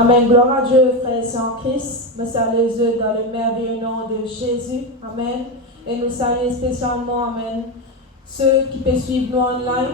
Amen. Gloire à Dieu, frères et sœurs en Christ. Me salue dans le merveilleux nom de Jésus. Amen. Et nous saluons spécialement, Amen, ceux qui peuvent suivre nous online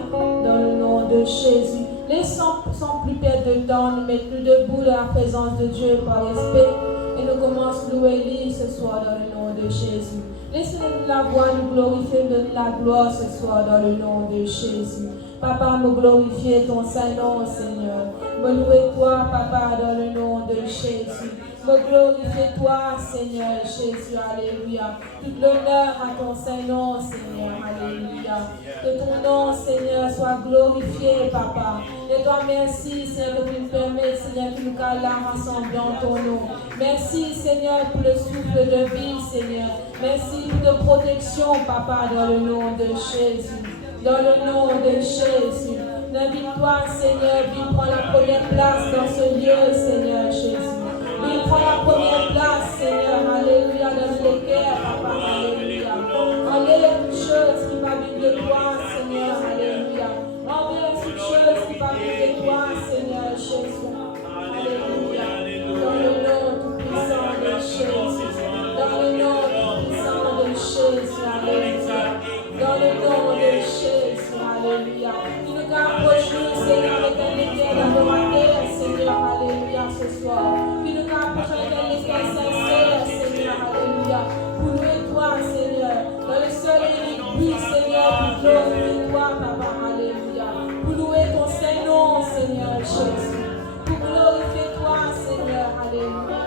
dans le nom de Jésus. Laissons sans plus perdre de temps, nous mettons debout dans la présence de Dieu par respect et nous commençons à louer lui ce soir dans le nom de Jésus. Laissez-nous la voix, nous glorifier, nous donner la gloire ce soir dans le nom de Jésus. Papa, nous glorifier ton Saint-Nom, Seigneur. Me louer toi, Papa, dans le nom de Jésus. Me glorifier toi, Seigneur Jésus. Alléluia. Tout l'honneur à ton Saint-Nom, Seigneur. Alléluia. Que ton nom, Seigneur, soit glorifié, Papa. Et toi, merci, Seigneur, que tu nous permets, Seigneur, que nous puissions là rassembler en ton nom. Merci, Seigneur, pour le souffle de vie, Seigneur. Merci pour ta protection, Papa, dans le nom de Jésus. Dans le nom de Jésus. Invite-toi, Seigneur, viens prendre la première place dans ce lieu, Seigneur Jésus. Viens prendre la première place, Seigneur. Alléluia, dans les cœurs, Papa. Alléluia. Enlève toute chose qui va venir de toi, Seigneur. Alléluia. Enlève toute chose qui va venir de toi, Seigneur Jésus. Alléluia. Dans le nom tout puissant de Jésus. Dans le nom tout puissant de Jésus. Alléluia. Dans le nom de Jésus, alléluia. Qui nous approche, Seigneur, avec un éternel adorateur, Seigneur, alléluia, ce soir. Qui nous approche avec un éternel sincère, Seigneur, alléluia. Pour louer toi, Seigneur, dans le seul et unique but, Seigneur, pour glorifier toi, Papa, alléluia. Pour louer ton Saint-Nom, Seigneur Jésus. Pour glorifier toi, Seigneur, alléluia.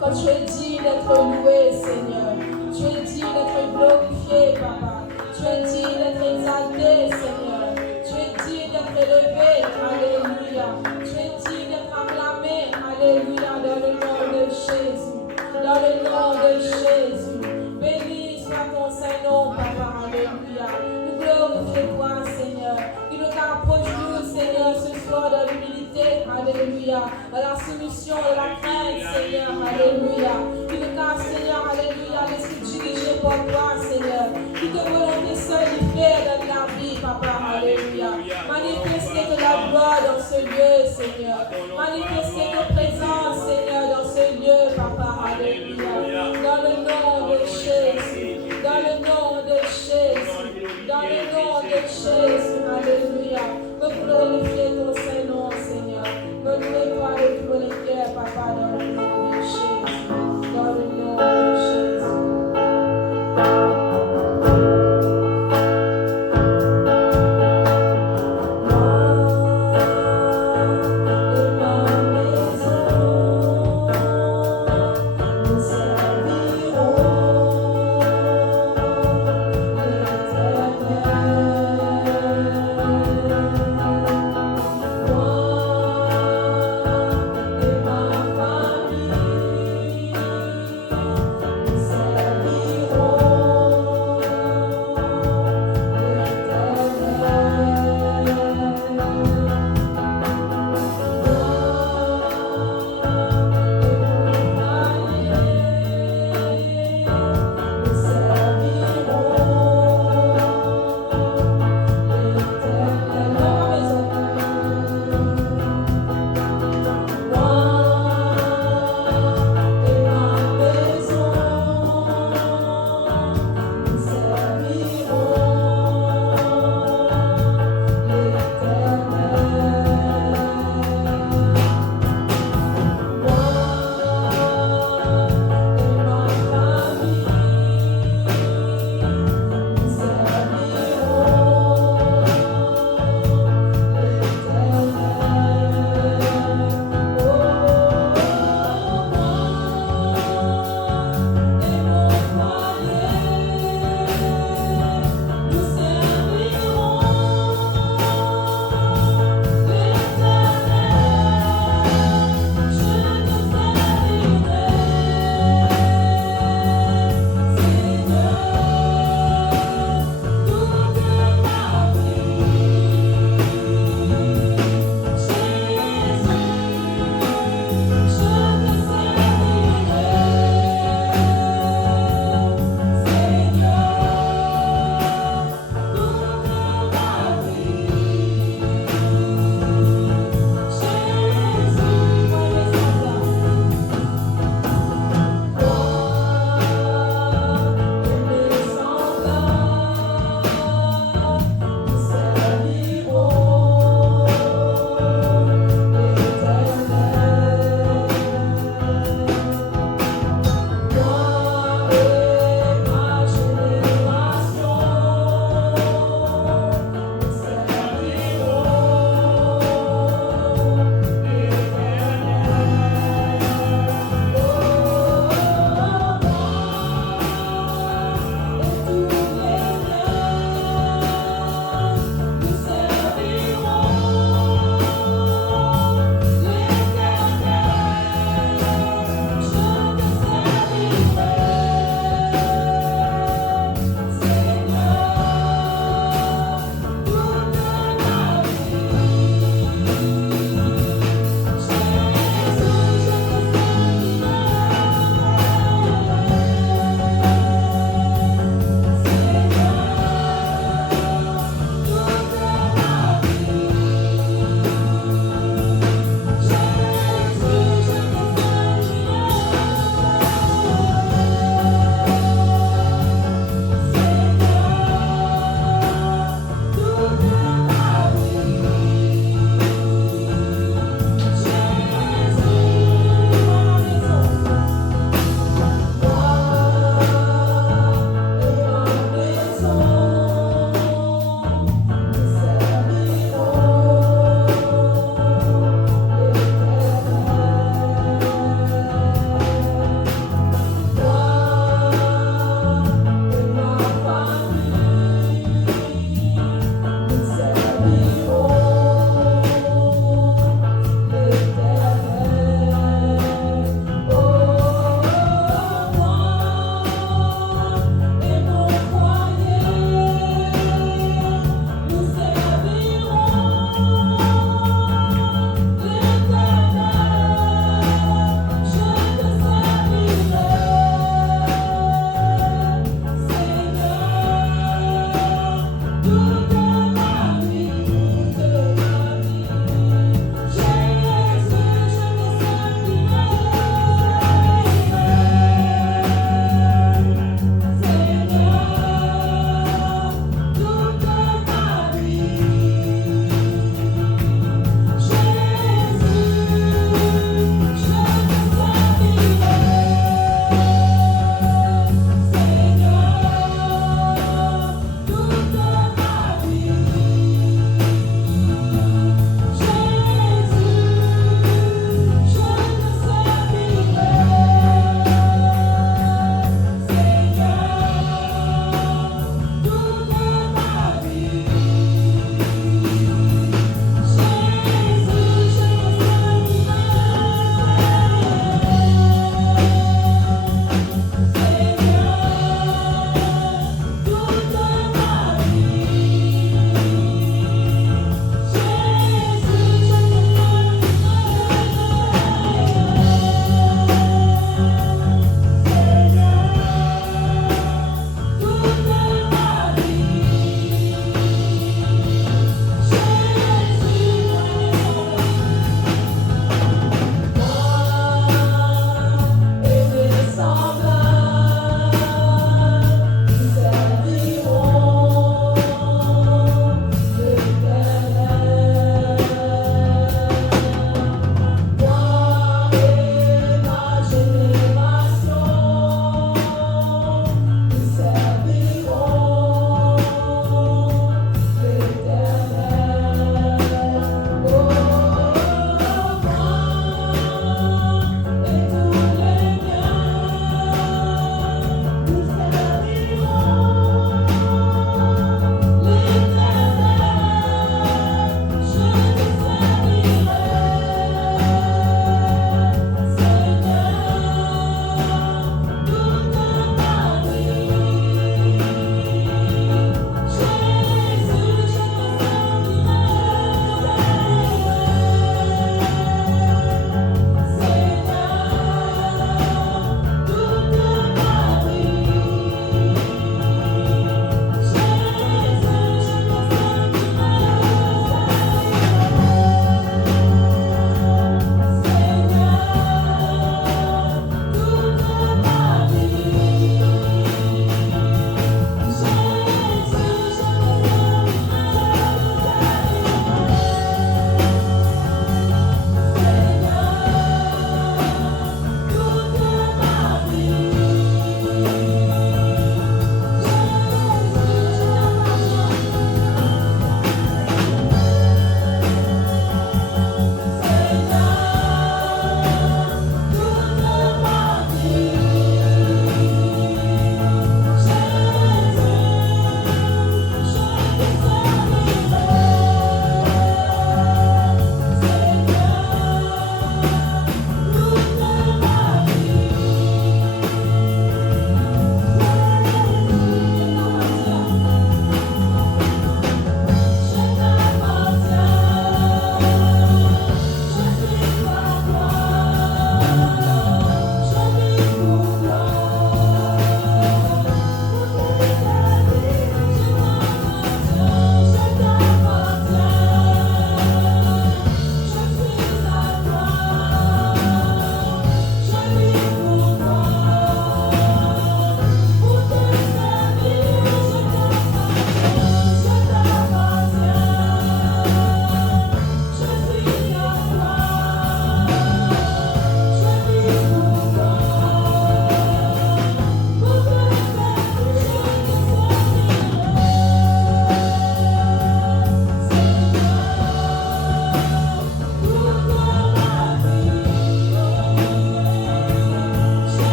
Quand tu es digne d'être loué, Seigneur, tu es digne d'être glorifié, Papa. Tu es digne d'être exalté, Seigneur. Tu es digne d'être élevé, alléluia. Tu es digne d'être acclamé, alléluia, dans le nom de Jésus. Dans le nom de Jésus. Béni soit ton Saint-Nom, Papa, alléluia. Nous glorifions toi, Seigneur. Qui nous approche, nous, Seigneur, ce soir dans l'humilité, alléluia. Dans la soumission, de la crainte, Seigneur, alléluia. Qui nous casse, Seigneur, alléluia, laisse-nous diriger par toi, Seigneur. Qui te volonté seule et fait dans la vie, Papa, alléluia. Manifestez de la gloire dans ce lieu, Seigneur. Manifestez ta présence, Seigneur, dans ce lieu, Papa, alléluia. Dans le nom de Jésus, dans le nom de Jésus, dans le nom de Jésus, alléluia. Me glorifier ton Saint-Nom, Seigneur. Me louer toi avec tout le cœur, Papa, dans le nom de Jésus, dans le nom de Jésus.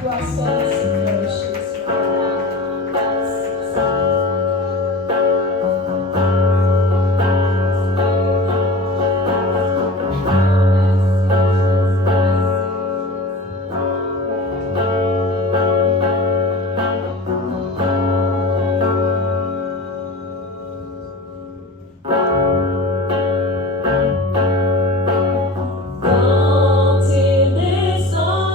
toi seul, Seigneur Jésus. Quand il descend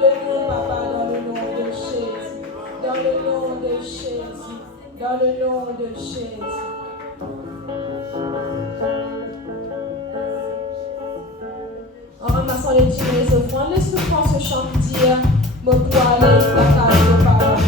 Aide-nous, Papa, dans le nom de Jésus. Dans le nom de Jésus. Dans le nom de Jésus. En ramassant les dîmes et les offrandes, laisse-nous prendre ce chant qui dit me pour aller la case de parole.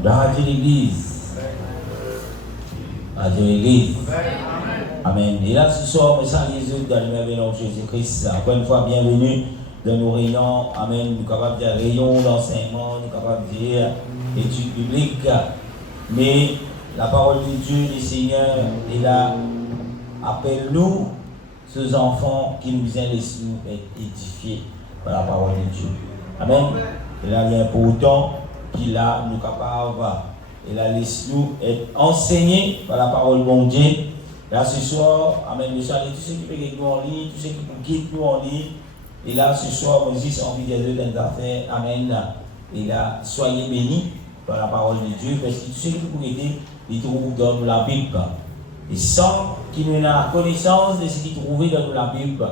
Gloire à Dieu l'Église. À Dieu l'Église. Amen. Et là, ce soir, je salue Jésus dans le merveilleux nom de Jésus-Christ. Encore une fois, bienvenue dans nos réunions. Amen. Nous sommes capables de dire rayon d'enseignement, nous sommes capables de dire études bibliques. Mais la parole de Dieu, le Seigneur, est là. Appelle-nous, ces enfants qui nous aient laissé nous être édifiés par la parole de Dieu. Amen. Et là, il est important qu'il a nous capables, et a laissé nous être enseignés par la parole de mon Dieu. Là, ce soir, amen, nous saluons tous ceux qui peuvent nous en ligne, tous ceux qui nous guident nous en ligne. Et là, ce soir, moi aussi, c'est envie de Dieu d'affaires. Amen. Et là, soyez bénis par la parole de Dieu, parce que tous ceux qui vous aider, ils trouvent dans la Bible. Et sans qu'il ait la connaissance de ce qui est trouvé dans la Bible,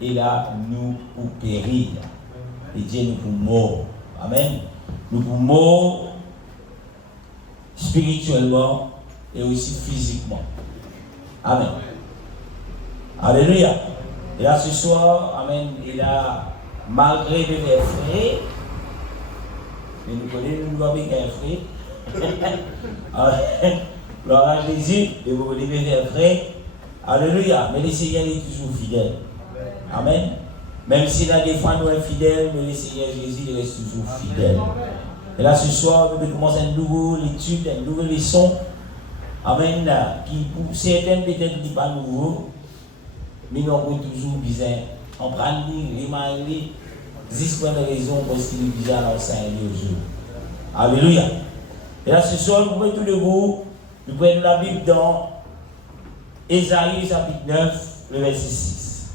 et là, nous pour périr. Et Dieu nous pour mort. Amen. Nous pour mort spirituellement et aussi physiquement. Amen. Alléluia. Et là, ce soir, Amen, et là, malgré les frais, mais nous connaissons, nous avons bien frais. Amen. Gloire à Jésus, et vous voulez bien frais. Alléluia. Mais le Seigneur est toujours fidèle. Amen. Même si là, des fois, nous sommes fidèles, mais le Seigneur Jésus reste toujours fidèle. Et là, ce soir, nous allons commencer une nouvelle étude, une nouvelle leçon. Amen. Qui, pour certaines, peut-être, n'est pas nouveau. Mais nous avons toujours besoin. On prend le remarquer, jusqu'à une raison parce qu'il est déjà l'enseigner au jour. Alléluia. Et là, ce soir, nous pouvons tout debout. Nous prenons la Bible dans Ésaïe, chapitre 9, le verset 6.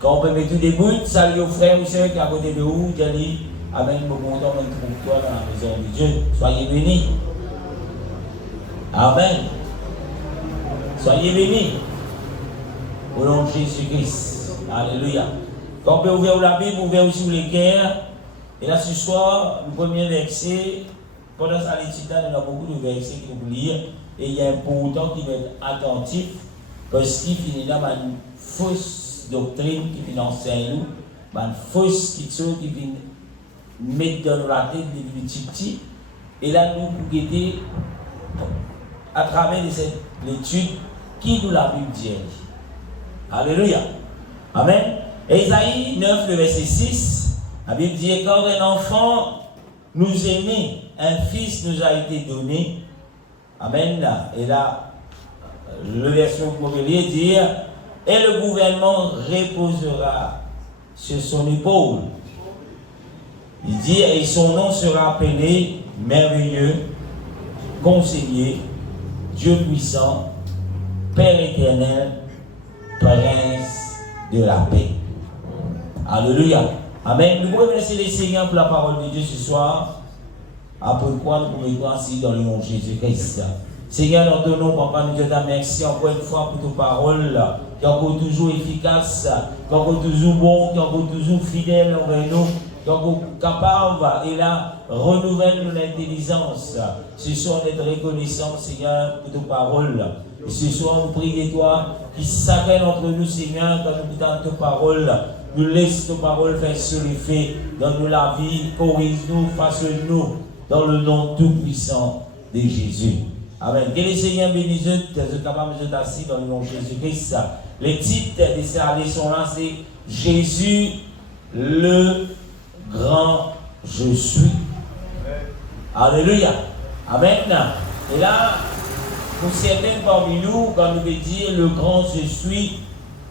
Quand on peut mettre tout debout, salut aux frères et sœurs qui sont à côté de vous, je dis, Amen, mon bon temps, pour toi dans la maison de Dieu. Soyez bénis. Amen. Soyez bénis. Au nom de Jésus-Christ. Alléluia. Quand on peut ouvrir la Bible, ouvrir aussi les cœurs. Et là, ce soir, le premier verset, pendant ça, l'étude, il y a beaucoup de versets qu'il faut lire. Et il y a un important qui va être attentif, parce qu'il finit là une fausse doctrine qui vient enseigner nous, une fausse chose qui vient mettre dans la tête des petits. Et là, nous pouvons guider à travers cette étude qui nous la Bible dit. Alléluia. Amen. Ésaïe 9, le verset 6, la Bible dit, quand un enfant nous est né, un fils nous a été donné. Amen. Et là, le verset premier dit, et le gouvernement reposera sur son épaule. Il dit, et son nom sera appelé merveilleux, conseiller, Dieu puissant, Père éternel, Prince de la paix. Alléluia. Amen. Nous pouvons remercier les Seigneurs pour la parole de Dieu ce soir. Après quoi, nous pouvons être ainsi dans le nom de Jésus-Christ. Seigneur, dans ton nom, Papa, nous te remercions encore une fois pour tes paroles, qui est encore toujours efficace, qui est encore toujours bon, qui est encore toujours fidèle envers nous, qui est encore capable et là, renouvelle l'intelligence. Ce soir, on est reconnaissant, Seigneur, pour tes paroles. Et ce soir, nous prions de toi, qui s'appelle entre nous, Seigneur, quand nous dans tes paroles. Nous laisse tes paroles faire sur les faits, donne-nous la vie, corrige-nous, façonne-nous, dans le nom tout-puissant de Jésus. Amen. Que le Seigneur bénisse, tu es capable de t'asseoir dans le nom de Jésus-Christ. Les titres de ces leçons là, c'est Jésus, le grand je suis. Alléluia. Amen. Et là, pour certains parmi nous, quand nous veut dire le grand je suis,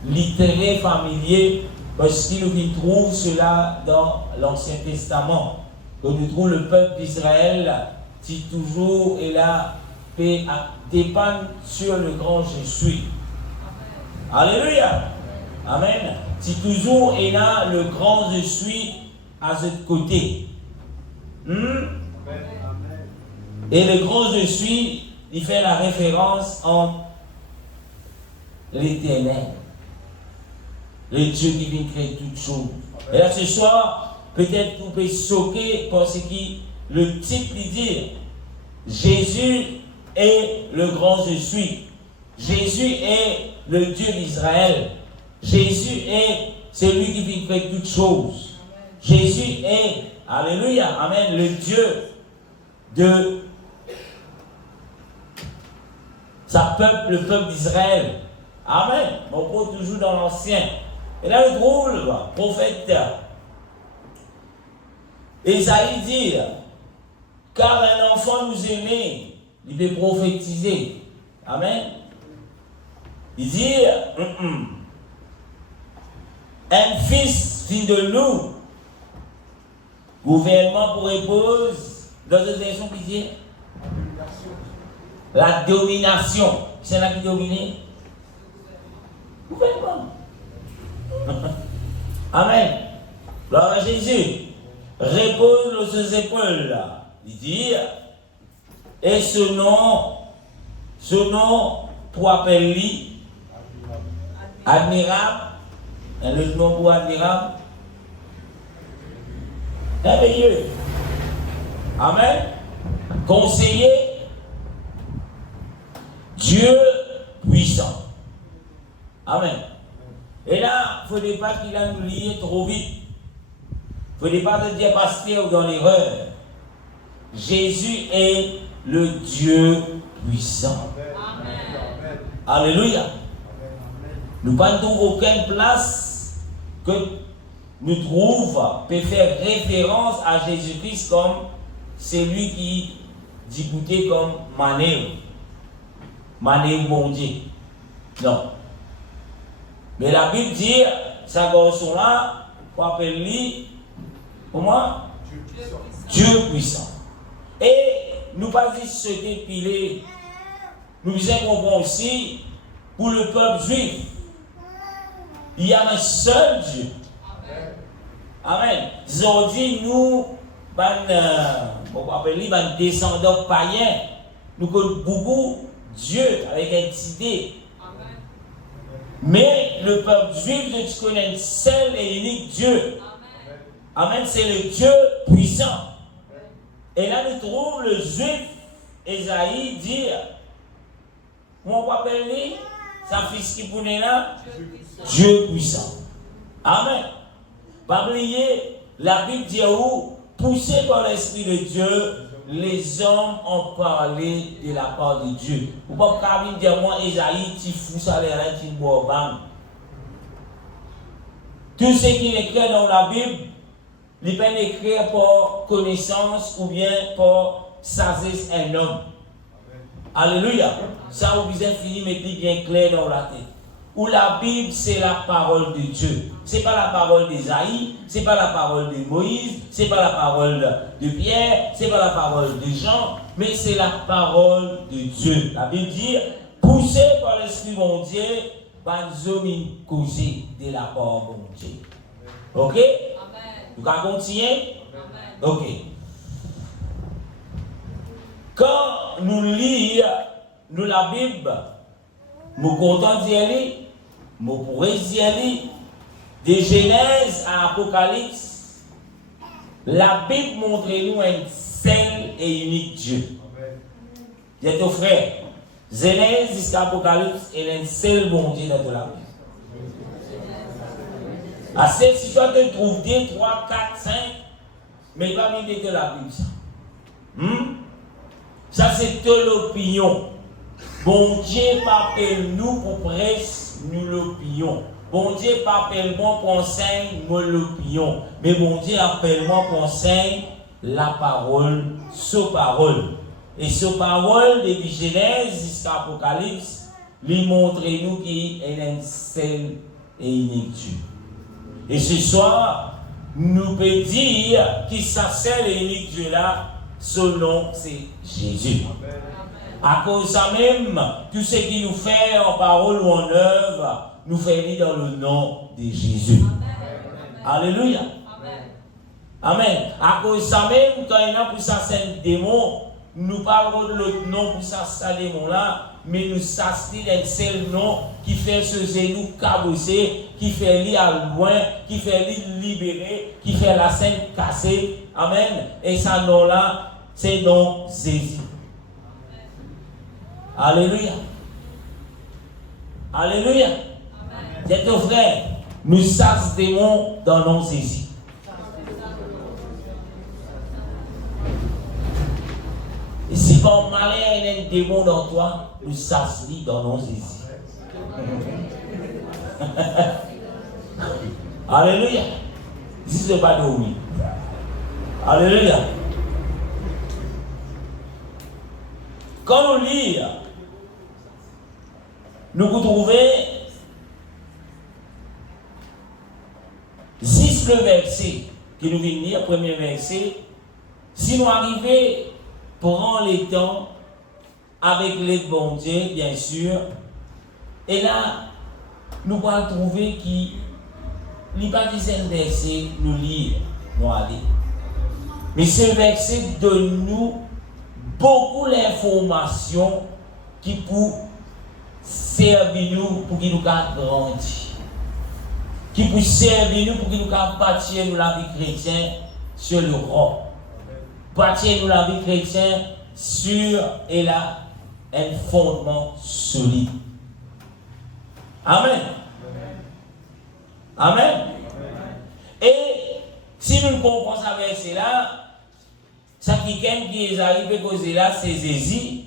littéraire, familier, parce qu'il nous trouve cela dans l'Ancien Testament. Que nous trouvons le peuple d'Israël qui toujours est là, dépend sur le grand je suis. Alléluia. Amen. Si toujours est là, le grand je suis à ce côté. Et le grand je suis, il fait la référence entre l'Éternel, le Dieu qui vient créer toutes choses. Et là ce soir, peut-être vous pouvez choquer parce que le titre dit Jésus est le grand je suis. Jésus est le Dieu d'Israël. Jésus est celui qui vient créer toutes choses. Jésus est, alléluia, amen, le Dieu de sa peuple, le peuple d'Israël. Amen. On prend toujours dans l'Ancien. Et là, le drôle, prophète Ésaïe dit, car un enfant nous est né, il peut prophétiser. Amen. Il dit, un fils vient de nous, gouvernement pour épouse, dans une version qui dit, la domination. C'est là qui domine. Gouvernement. Amen. Alors Jésus repose sur ses épaules. Il dit, et ce nom Ce nom pour appeler admirable. Un autre nom pour admirable. Merveilleux. Amen. Conseiller. Dieu puissant. Amen. Et là, il ne faudrait pas qu'il a nous lier trop vite. Il ne faudrait pas te dire pasteur dans l'erreur. Jésus est le Dieu puissant. Amen. Alléluia. Nous ne trouvons aucune place que nous trouvons peut faire référence à Jésus-Christ comme celui qui dit goûter comme manœuvre. Manœuvre bon Dieu. Non. Mais la Bible dit, ça garçon-là, on appelle lui, comment? Dieu puissant. Et nous pas dire ce qui est pilé. Nous devons comprendre aussi, pour le peuple juif, il y a un seul Dieu. Amen. Ils ont dit, nous, on appelle lui, descendants païens, nous connaissons beaucoup Dieu avec une idée. Mais le peuple juif, je connais un seul et unique Dieu. Amen. C'est le Dieu puissant. Et là, nous trouvons le juif Esaïe dire, comment on appelle lui? Sa fils qui est là? Dieu puissant. Amen. Pas oublier, la Bible dit où, poussé par l'Esprit de Dieu, les hommes ont parlé de la part de Dieu. Vous ne pouvez pas dire, moi, Esaïe, tu fous ça, tu bois bang. Tout ce qui est écrit dans la Bible, il peut être écrit par connaissance ou bien par sagesse un homme. Alléluia. Ça, vous avez fini, mais bien clair dans la tête. Où la Bible, c'est la parole de Dieu. Ce n'est pas la parole d'Esaïe, ce n'est pas la parole de Moïse, ce n'est pas la parole de Pierre, ce n'est pas la parole de Jean, mais c'est la parole de Dieu. La Bible dit, poussé par l'Esprit mon Dieu, nous hommes causé de la part de mon Dieu. Ok? Amen. Vous allez continuer? Amen. Ok. Quand nous lisons la Bible, nous comptons d'y aller, nous pourrions y aller, de Genèse à Apocalypse, la Bible montre nous un seul et unique Dieu. J'ai ton frère, Genèse jusqu'à Apocalypse, il y a un seul bon Dieu dans la Bible. À cette situation, tu trouves 2, 3, 4, 5, mais pas même de la Bible. Ça, c'est de l'opinion. Bon Dieu m'appelle nous pour presse, nous l'opinion. Bon Dieu m'appelle moi pour enseigner, nous l'opinion. Mais bon Dieu appelle moi pour enseigner la parole, sa parole. Et sa parole, depuis Genèse jusqu'à Apocalypse, lui montre nous qu'il est un seul et unique Dieu. Et ce soir, nous pouvons dire que ça seul et unique Dieu là, son nom c'est Jésus. Amen. À cause de ça même, tout ce qui nous fait en parole ou en œuvre, nous fait dans le nom de Jésus. Amen. Alléluia. Amen. Amen. À cause de ça même, quand il y a pour ça c'est un démon, nous parlons de l'autre nom pour ça démon là, mais nous s'assistons d'un seul nom qui fait ce genou cabosser, qui fait lui à loin, qui fait lui libérer, qui fait la scène cassée. Amen. Et ça nom là, c'est nom Jésus. Alléluia. Alléluia. C'est ton frère. Nous chassons des démons dans le nom de Jésus. Et si quand malin il y a un démon dans toi, nous chassons dans le nom de Jésus. Alléluia. Si ce n'est pas de oui. Alléluia. Quand nous lisons, nous retrouvons 6 le verset qui nous vient lire, premier verset. Si nous arrivons, prends le temps avec l'aide de bon Dieu, bien sûr. Et là, nous allons trouver qu'il n'y a pas de verset nous lire, nous aller. Mais ce verset donne nous beaucoup d'informations qui pour servir nous pour qu'il nous grandisse. Qui pour servir nous pour qu'il nous bâtir nous la vie chrétienne sur le roc. Bâtir nous la vie chrétienne sur et là un fondement solide. Amen. Amen. Et si nous comprenons ça verset là, ça qui est arrivé à causer là, c'est Jésus.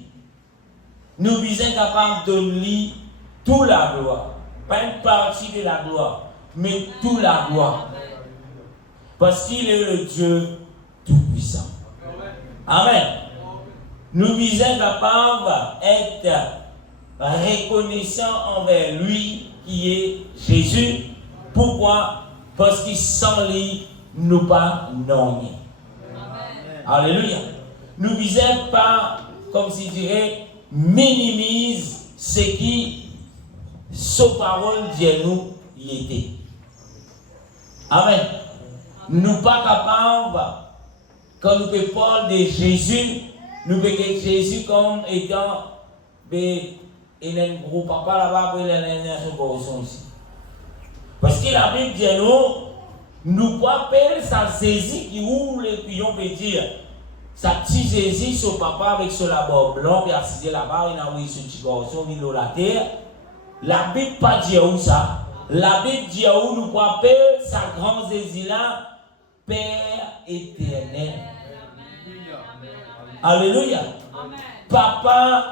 Nous sommes capables de donner toute la gloire. Pas une partie de la gloire, mais toute la gloire. Parce qu'il est le Dieu tout-puissant. Amen. Nous sommes capables d'être reconnaissants envers lui qui est Jésus. Pourquoi? Parce qu'il sans lui, nous pas non. Alléluia. Nous ne sommes pas, comme si dirait, minimise ce qui, sous parole de nous, y était. Amen. Nous ne sommes pas capables, quand nous parlons de Jésus, nous pouvons dire Jésus comme étant un gros papa là-bas pour une correction ici. Parce que la Bible dit nous appelons ça Jésus qui ouvre les pions, peut dire. Ça petit Jésus, son papa avec son labor blanc, qui a assis là-bas, il a envoyé ce petit garçon, il est la terre. La Bible pas dit où ça. La Bible dit où nous appelons sa grand Jésus là, Père éternel. Alléluia. Papa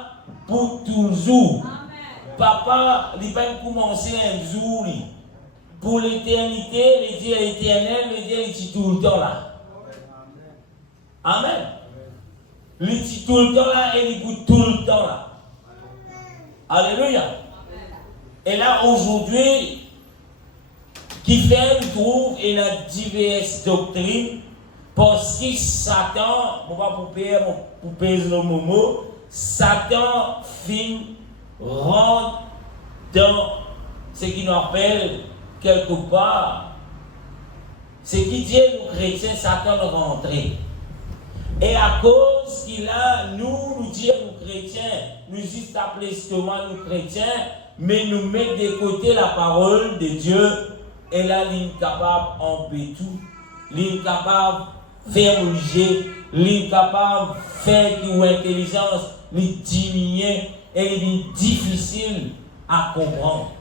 pour toujours. Papa, il va commencer un jour. Pour l'éternité, le Dieu éternel, le Dieu est tout le temps là. Amen. Il est tout le temps là et il est tout le temps là. Alléluia. Et là, aujourd'hui, qui fait le trouve et la diverses doctrines, parce que Satan, on va pour peser le mot, Satan fin rentre dans ce qu'il nous appelle quelque part, ce qui dit nous chrétiens, Satan est rentré. Et à cause qu'il a, nous disons nous chrétiens, nous établissons nous chrétiens, mais nous mettons de côté la parole de Dieu, et là, il est capable d'empêcher tout, il est capable de faire bouger, il est capable de faire que l'intelligence diminue, et il est difficile à comprendre.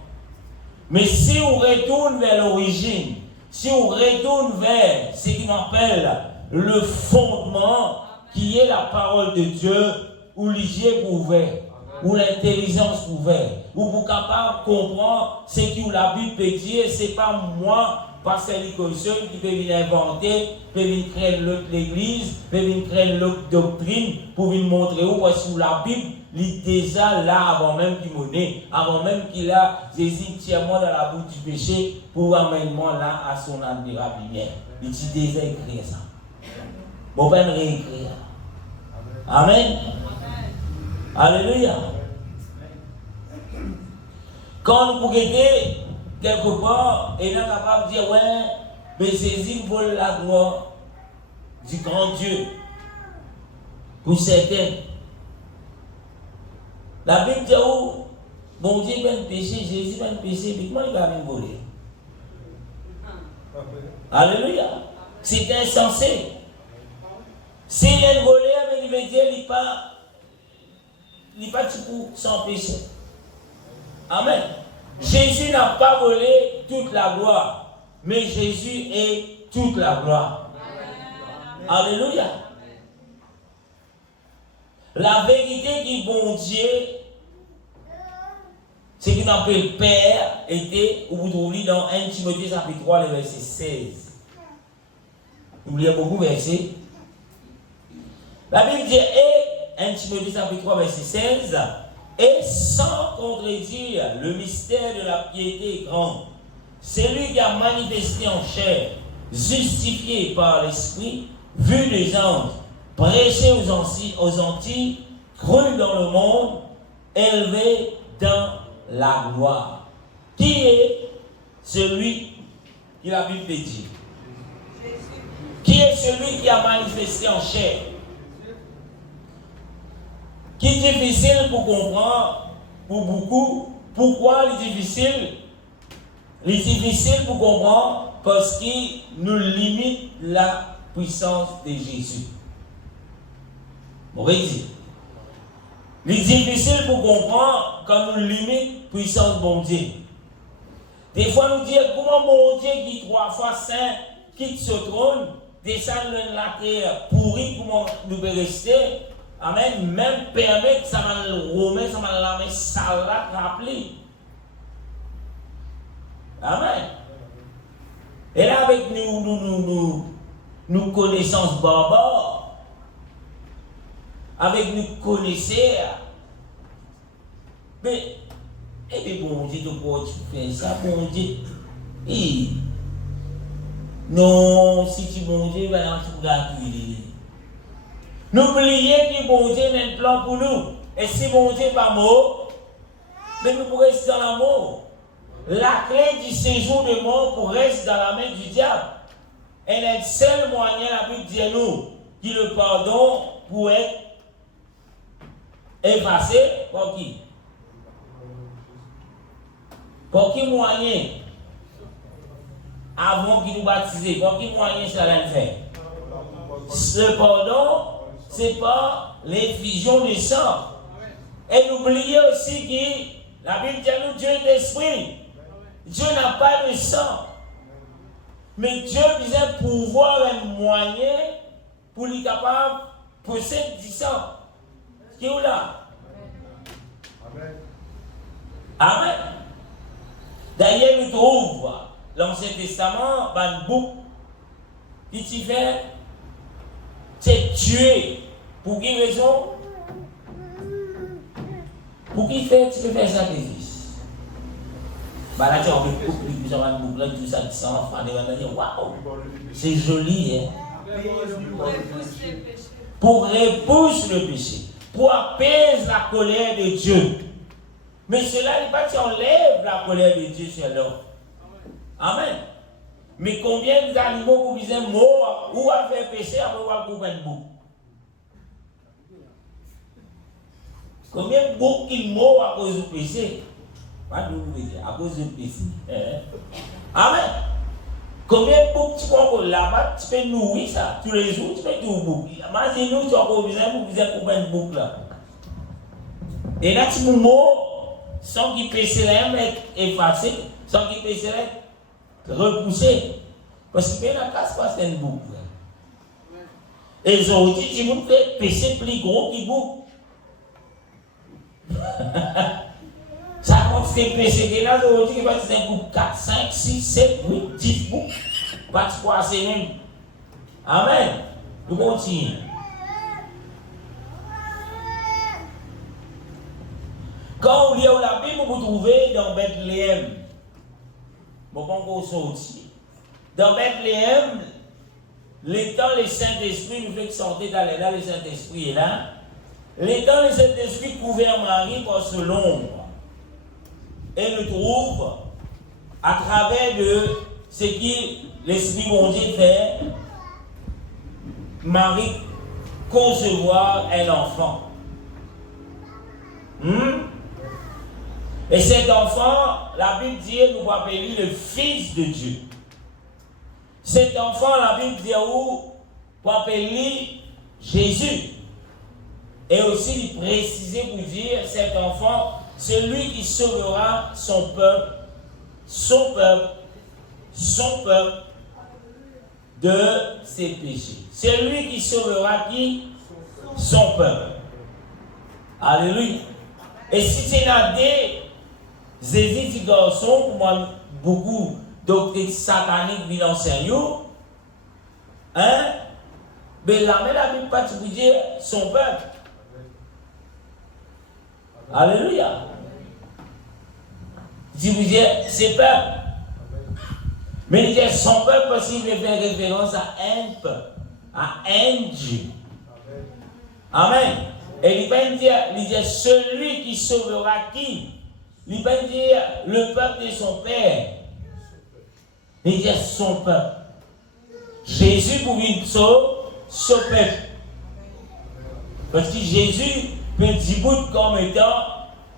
Mais si on retourne vers l'origine, si on retourne vers ce qu'on appelle le fondement, qui est la parole de Dieu, où les yeux ouverts, où l'intelligence ouverte, où vous êtes capable de comprendre ce que la Bible peut dire, ce n'est pas moi, pasteur Nicolson, qui peut venir inventer, peut venir créer l'autre l'église, peut venir créer l'autre doctrine, pour venir montrer où, parce que la Bible, il est déjà là avant même qu'il m'ait, avant même qu'il a Jésus entièrement dans la bouche du péché, pour amener moi là à son admirable lumière. Il est déjà écrit ça. Bon, ben réécrire. Amen. Alléluia. Quand vous regardez quelque part, et là, capable de dire, ouais, mais Jésus vole la gloire du grand Dieu. Pour certains. La Bible dit, oh, bon Dieu va péché, Jésus va péché, mais comment il va me voler? Alléluia. C'est insensé. Si il est volé, mais il veut dire, il n'est pas tout sans péché. Amen. Jésus n'a pas volé toute la gloire, mais Jésus est toute la gloire. Alléluia. La vérité du bon Dieu, ce qu'on appelle Père, était, vous trouvez dans 1 Timothée chapitre 3, le verset 16. Vous lisez beaucoup de versets. La Bible dit, et 1 Timothée chapitre 3, verset 16, et sans contredire le mystère de la piété grand, celui qui a manifesté en chair, justifié par l'Esprit, vu des anges, prêché aux Antilles, cru dans le monde, élevé dans la gloire. Qui est celui qui la Bible dit? Qui est celui qui a manifesté en chair? qui est difficile pour comprendre pour beaucoup. Pourquoi il est difficile? Il est difficile pour comprendre parce qu'il nous limite la puissance de Jésus. On va dire. Il est difficile pour comprendre quand nous limite la puissance de mon Dieu. Des fois, nous disons comment mon Dieu qui 3 fois saint quitte ce trône, descend de la terre pourrie, comment nous pouvons rester. Amen. Même permettre que ça va le remettre, ça va la mettre sale là, rappeler. Amen. Et là, avec nous connaissances barbares, avec nous connaisseurs, mais, et puis bon Dieu, pourquoi tu fais ça, bon Dieu? Et, non, si tu bon Dieu, va tout gratuit. N'oubliez que bon Dieu a un plan pour nous. Et si bon Dieu n'est pas mort, mais nous pourrons rester dans la mort. La clé du séjour de mort pour rester dans la main du diable. Et le seul moyen, la Bible dit nous, que le pardon pour être effacé, pour qui? Pour qui moyen? Avant qu'il nous baptise, pour qui moyen ça va faire? Ce pardon, c'est pas l'effusion du sang. Et n'oubliez aussi que la Bible dit à nous, Dieu est esprit. Dieu n'a pas de sang. Mais Dieu disait un pouvoir, un moyen pour lui capable de posséder du sang. Qui est là? Amen. Amen. D'ailleurs, nous trouvons l'Ancien Testament, un bouc qui t'y fait, c'est tué. Pour quelle raison? Pour qui fait, tu peux faire sacrifice. Bah là, tu as un bouc, puis ça va un bouc là, tout ça qui s'en va, on va dire, waouh, c'est joli, hein? Pour repousser le péché, pour apaiser la colère de Dieu. Mais cela n'est pas que tu enlèves la colère de Dieu sur l'homme. Amen. Mais combien d'animaux vous disent mort ou à faire péché après avoir coupé un bouc? Combien de boucs qui meurent à cause du péché? Pas de à cause du péché. Amen. Combien de boucs tu crois que là-bas tu peux nourrir ça? Tous les jours tu peux tout bouc. Imagine-nous, tu as encore besoin pour couper un bouc là. Et là tu meurs sans qu'il péché être effacé, sans qu'il péché repoussé. Parce que la casse passe un bouc. Et aujourd'hui, tu me fais péché plus gros qu'il bouc. Ça compte ces péchés que là, aujourd'hui, il va être un bouc 4, 5, 6, 7, 8, 10 boucs. Pas de quoi, c'est même. Amen. Nous continuons. Quand on lit la Bible, vous trouvez dans Bethléem. Bon, quand on sortit. Dans Bethléem, l'étant le Saint-Esprit nous fait sortir dans le Saint-Esprit est là. L'étant le Saint-Esprit couvert Marie par ce l'ombre. Et nous trouve à travers de ce qui l'Esprit bon Dieu fait, Marie concevoir un enfant. Et cet enfant, la Bible dit, nous va appeler le Fils de Dieu. Cet enfant, la Bible dit, où va appeler Jésus. Et aussi, il préciser pour dire, cet enfant, celui qui sauvera son peuple de ses péchés. Celui qui sauvera qui? Son peuple. Alléluia. Et si c'est là des édits du garçon, pour moi, beaucoup doctrines sataniques viennent enseigner, hein? Mais la Bible pas vous dire son peuple. Alléluia. Si vous dites ses peuples. Mais il dit son peuple parce qu'il veut faire référence à un peuple, à un Dieu. Amen. Et il va dire celui qui sauvera qui? Il va dire le peuple de son Père. Il dit son peuple. Jésus pour une sauve, son peuple. Parce que Jésus petit bout comme étant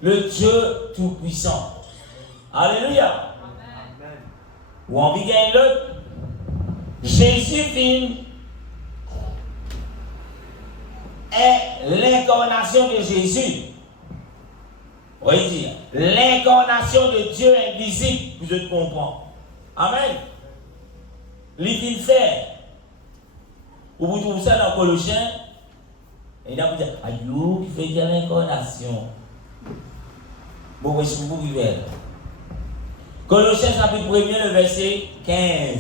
le Dieu Tout-Puissant. Alléluia. Amen. Ou on vit l'autre. Jésus est l'incarnation de Jésus. On va dire l'incarnation de Dieu invisible, vous êtes comprenez. Amen. L'idée fait. Vous trouvez ça dans Colossiens. Et il a dit, aïe, qui fait dire l'incarnation. Bon, je vous vivez. Colossiens chapitre 1er, le verset 15.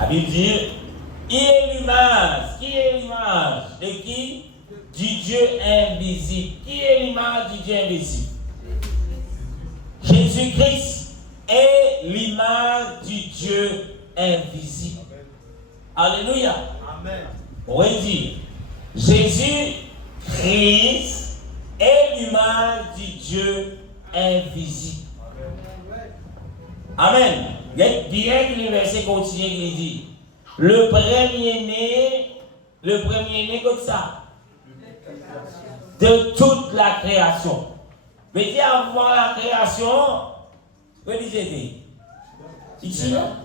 La Bible dit, il est l'image. Qui est l'image de qui? Du Dieu invisible. Qui est l'image du Dieu invisible? Jésus-Christ est l'image du Dieu invisible. Alléluia. Amen. On va dire, Jésus-Christ est l'image du Dieu invisible. Amen. Bien que le verset continue, il dit, le premier-né comme ça, de toute la création. Mais dis avant la création, que disait-il? Ici, là?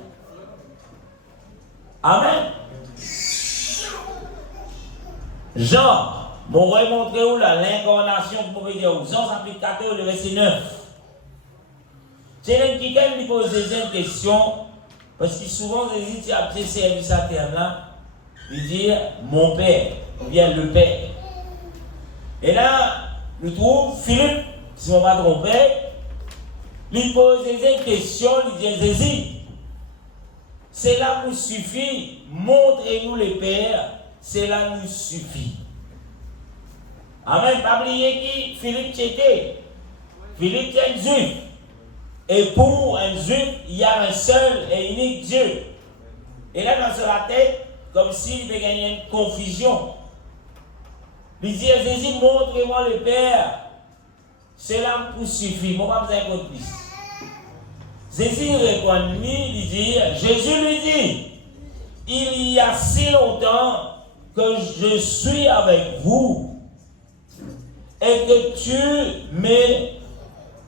Amen. Jean, mon remontré où là, l'incarnation, pour vous dire, Jean chapitre 14, le verset 9. C'est qui lui pose une question, parce que souvent, les gens qui ont service à terre là, ils disent mon père, ou bien le père. Et là, nous trouvons Philippe, si on va tromper, lui pose une question, lui dit Jésus, cela nous suffit, montrez-nous les pères, cela nous suffit. Amen. Pas oublier qui Philippe était. Philippe était un juif. Et pour un juif, il y a un seul et unique Dieu. Et là, dans sa tête, comme s'il devait gagner une confusion. Il dit à Jésus, montrez-moi le Père. Cela me suffit. Moi, pas besoin de plus. Jésus répond, il dit, Jésus lui dit, il y a si longtemps que je suis avec vous et que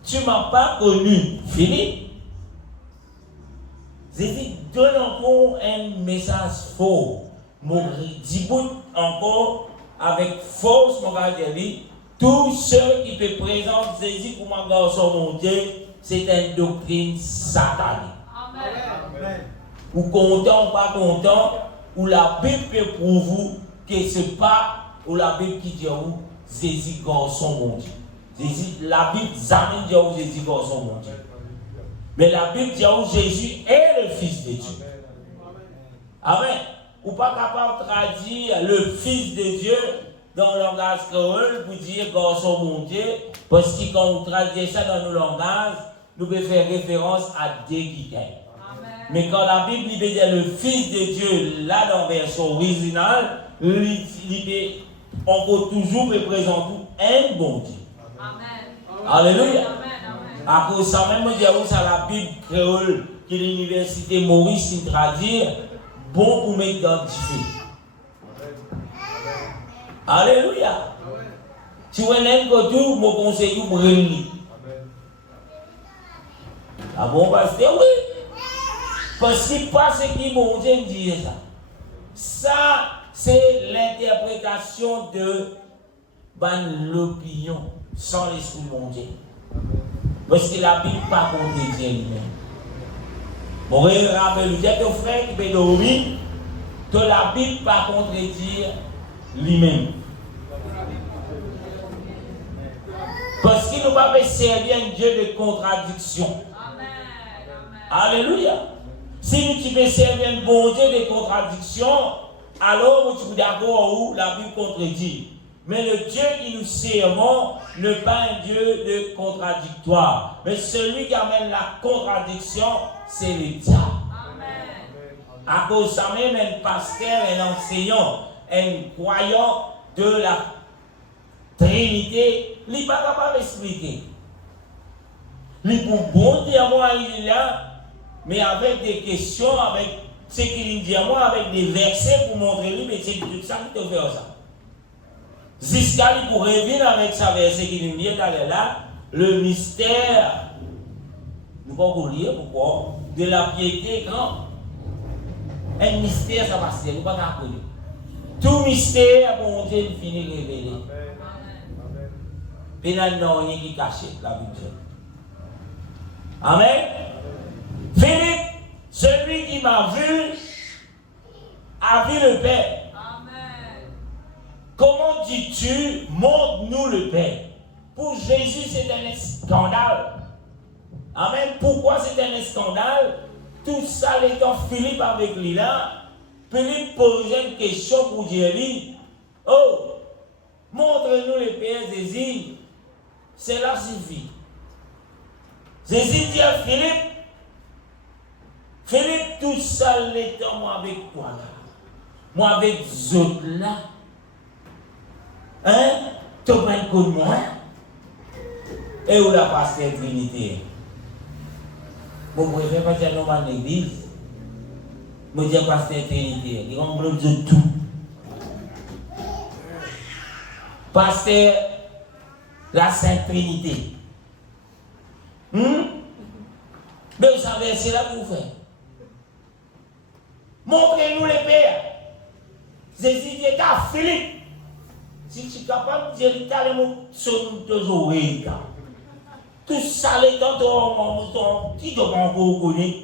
tu m'as pas connu. Philippe, Jésus donne encore un message faux. Mon dit encore avec force, mon gars dit, tous ceux qui te présentent Jésus pour mon garçon mon Dieu, c'est une doctrine satanique. Amen. Ou content ou pas content, ou la Bible peut pour vous que ce n'est pas ou la Bible qui dit où Jésus garçon mon Dieu. Jésus, la Bible jamais dit où Jésus garçon mon Dieu. Mais la Bible dit où Jésus est le Fils de Dieu. Amen. Ou pas capable de traduire le Fils de Dieu dans le langage créole pour dire garçon mon Dieu, parce que quand on traduit ça dans nos langages, nous pouvons faire référence à Dieu qui est. Mais quand la Bible dit le Fils de Dieu, là dans la version originale, on peut toujours représenter un bon Dieu. Amen. Alléluia. Amen. À cause de ça, même dire ça la Bible créole que l'université Maurice traduit, bon pour m'identifier. Alléluia. Si vous avez un côté, mon conseil vous brûle. Ah bon, pasteur, oui. Parce que pas ce qui mon Dieu dit ça. Ça, c'est l'interprétation de l'opinion sans l'esprit de mon Dieu. Parce que la Bible pas contre Dieu lui-même. Bon, rappelez-vous, dès que frère qui peut dormir, que la Bible pas contredire lui-même. Parce qu'il ne va pas servir un Dieu de contradiction. Amen. Alléluia. Si nous pouvons servir un bon Dieu de contradiction, alors nous sommes d'accord où la Bible contredit. Mais le Dieu qui nous servons n'est pas un Dieu de contradictoire. Mais celui qui amène la contradiction, c'est le diable. Amen. À cause de ça même, un pasteur, un enseignant, un croyant de la Trinité, il n'est pas capable d'expliquer. Il est pour bon dire moi, il est là, mais avec des questions, avec ce qu'il dit à moi, avec des versets pour montrer lui, mais c'est tout ça qui te fait ça. Jusqu'à lui pour revenir avec sa verset qui nous dit là, le mystère, nous pouvons lire pourquoi, de la piété grand. Un mystère, ça va se dire, nous ne pouvons pas connaître. Tout mystère, bon Dieu, il finit de révéler. Mais il n'y a rien qui est caché, la Bible. Amen. Philippe, celui qui m'a vu, a vu le Père. Comment dis-tu, montre-nous le Père? Pour Jésus, c'est un scandale. Amen. Pourquoi c'est un scandale? Tout ça, l'étant Philippe avec lui là, Philippe posait une question pour dire lui, oh, montre-nous le Père, Jésus. Cela suffit. Jésus dit à Philippe, Philippe, tout ça, l'étant moi avec toi là? Moi avec les autres là? Hein? Tu prends un coup de moi? Et où la pasteur Trinité? Vous préférez pas dire non à l'église? Vous dites pasteur Trinité. Ils ont besoin de tout. Pasteur, la Sainte Trinité. Mais vous savez, c'est là que vous faites. Montrez-nous les pères. Jésus dit à Philippe. Si tu es capable de dire carrément sur tes oreilles, tout ça, les temps, qui doit encore connaître,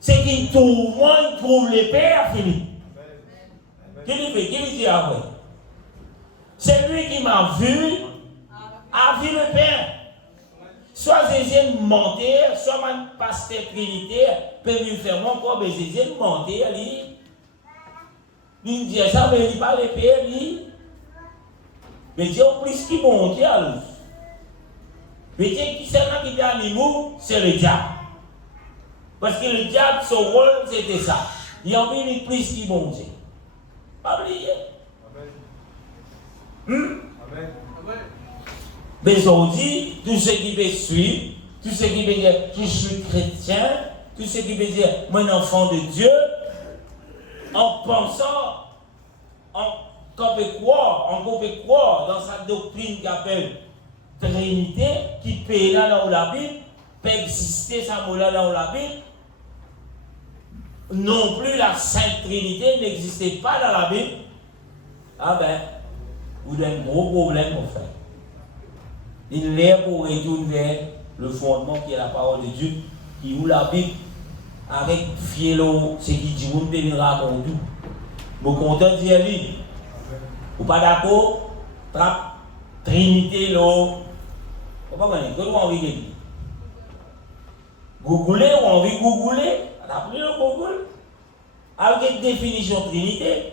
c'est qu'il trouve les pères, Philippe. Qu'il fait, qu'il dit après. C'est lui qui m'a vu, a vu le Père. Soit Jésus menteur, soit un pasteur trinitaire, peut lui faire mon corps, mais Jésus menteur, lui dit ça, mais il parle le Père, lui. Mais Dieu plus qui monte à l'eau. Mais Dieu qui c'est là qui est animaux, c'est le diable. Parce que le diable, son rôle, c'était ça. Il y a envie plus qui monte. Pas oublier. Amen. Mais on dit, tout ce qui veut suivre, tout ce qui veut dire, je suis chrétien, tout ce qui veut dire, moi, un enfant de Dieu, en pensant, qu'on peut croire dans sa doctrine qui appelle Trinité, qui peut là dans la Bible, peut exister ça là dans la Bible. Non plus la Sainte Trinité n'existait pas dans la Bible. Ah ben, vous avez un gros problème, mon frère. Il est pour retourner vers le fondement qui est la parole de Dieu, qui ouvre la Bible avec fielo, ce qui dit, vous ne pouvez raconter tout. Vous content de dire lui. Ou pas d'accord? Trappe, Trinité, l'eau. Vous ne comprenez pas, que vous avez envie de dire? Googler ou envie de googler? On a pris le Google. Avec une définition Trinité.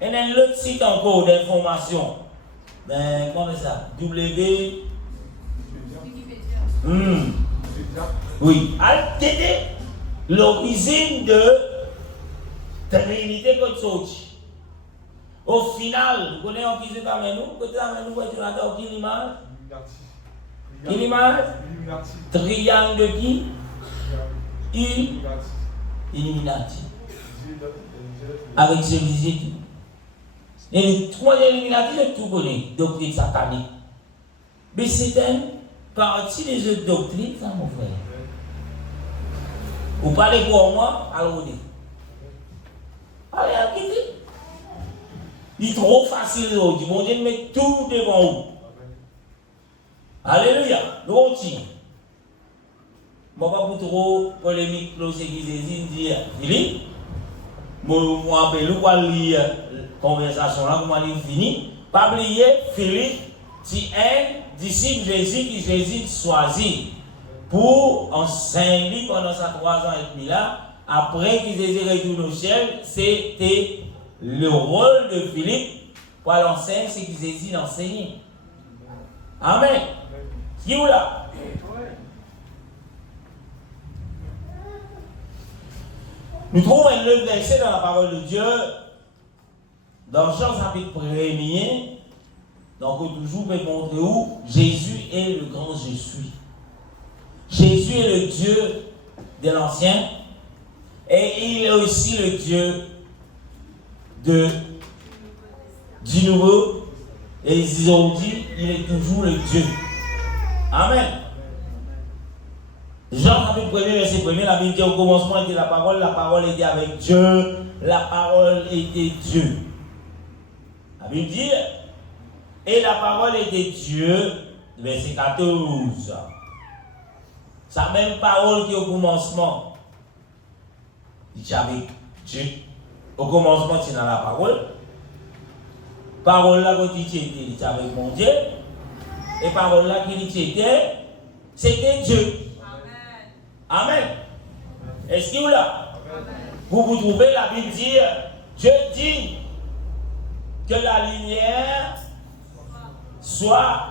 Et dans l'autre site encore d'information. Ben, comment ça? W. Oui. Altété, l'origine de Trinité comme sorti. Au final, vous connaissez qui c'est avec nous? Côté avec nous, tu as qui l'image? Qui l'image? Triangle de qui? Illuminati. Avec celui-ci. Et le troisième Illuminati, c'est tout connu, doctrine satanique. Mais c'est une partie des autres doctrines, ça, mon frère. Vous parlez pour moi, alors on dit. Allez, à qui dit? Il est trop facile aujourd'hui. Mon Dieu met tout devant vous. Alléluia. Nous on tire. Je ne vais pas pour trop polémique pour ce qui dit. Philippe, moi, je vais lire la conversation là, comment elle finit. Pas oublier, Philippe, c'est un disciple Jésus qui Jésus choisit pour enseigner pendant ces 3 ans et demi là. Après qu'il Jésus retourne au ciel, c'était le rôle de Philippe pour l'enseigner ce que Jésus enseignait. Amen. Qui est là? Nous trouvons un autre verset dans la parole de Dieu, dans Jean chapitre 1er, donc toujours peut montrer où Jésus est le grand je suis. Jésus est le Dieu de l'Ancien et il est aussi le Dieu du Nouveau Et aujourd'hui, il est toujours le Dieu. Amen. Jean chapitre 1er, verset 1er, la Bible dit au commencement était la parole était avec Dieu, la parole était Dieu. La Bible dit, et la parole était Dieu, verset 14. Sa même parole qui est au commencement, il dit avec Dieu. Au commencement, c'est dans la parole. Parole là, quand il était avec mon Dieu. Et parole là, qui était, c'était Dieu. Amen. Est-ce qu'il est là? Vous trouvez la Bible dire, Dieu dit que la lumière soit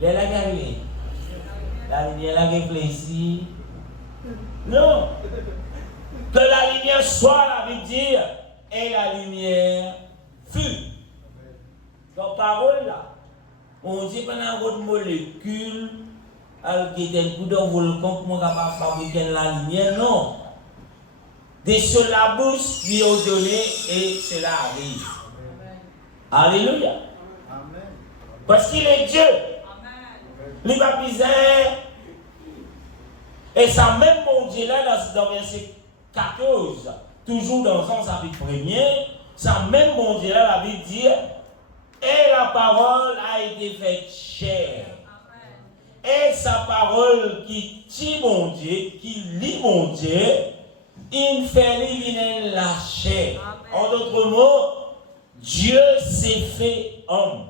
la galerie. La lumière la réfléchit. Non. Que la lumière soit, la Bible dit, et la lumière fut. Donc parole là, on dit pendant votre molécule, qui est un coup de volcan, comment on va fabriquer la lumière? Non. De cela bouche lui ont donné et cela arrive. Alléluia. Parce qu'il est Dieu. Il va piser. Et ça même mon Dieu là, dans verset 14, toujours dans Jean chapitre 1er, ça même mon Dieu là, la Bible dit, et la parole a été faite chair. Et sa parole qui dit mon Dieu, qui lit mon Dieu, il fait la chair. En d'autres mots, Dieu s'est fait homme.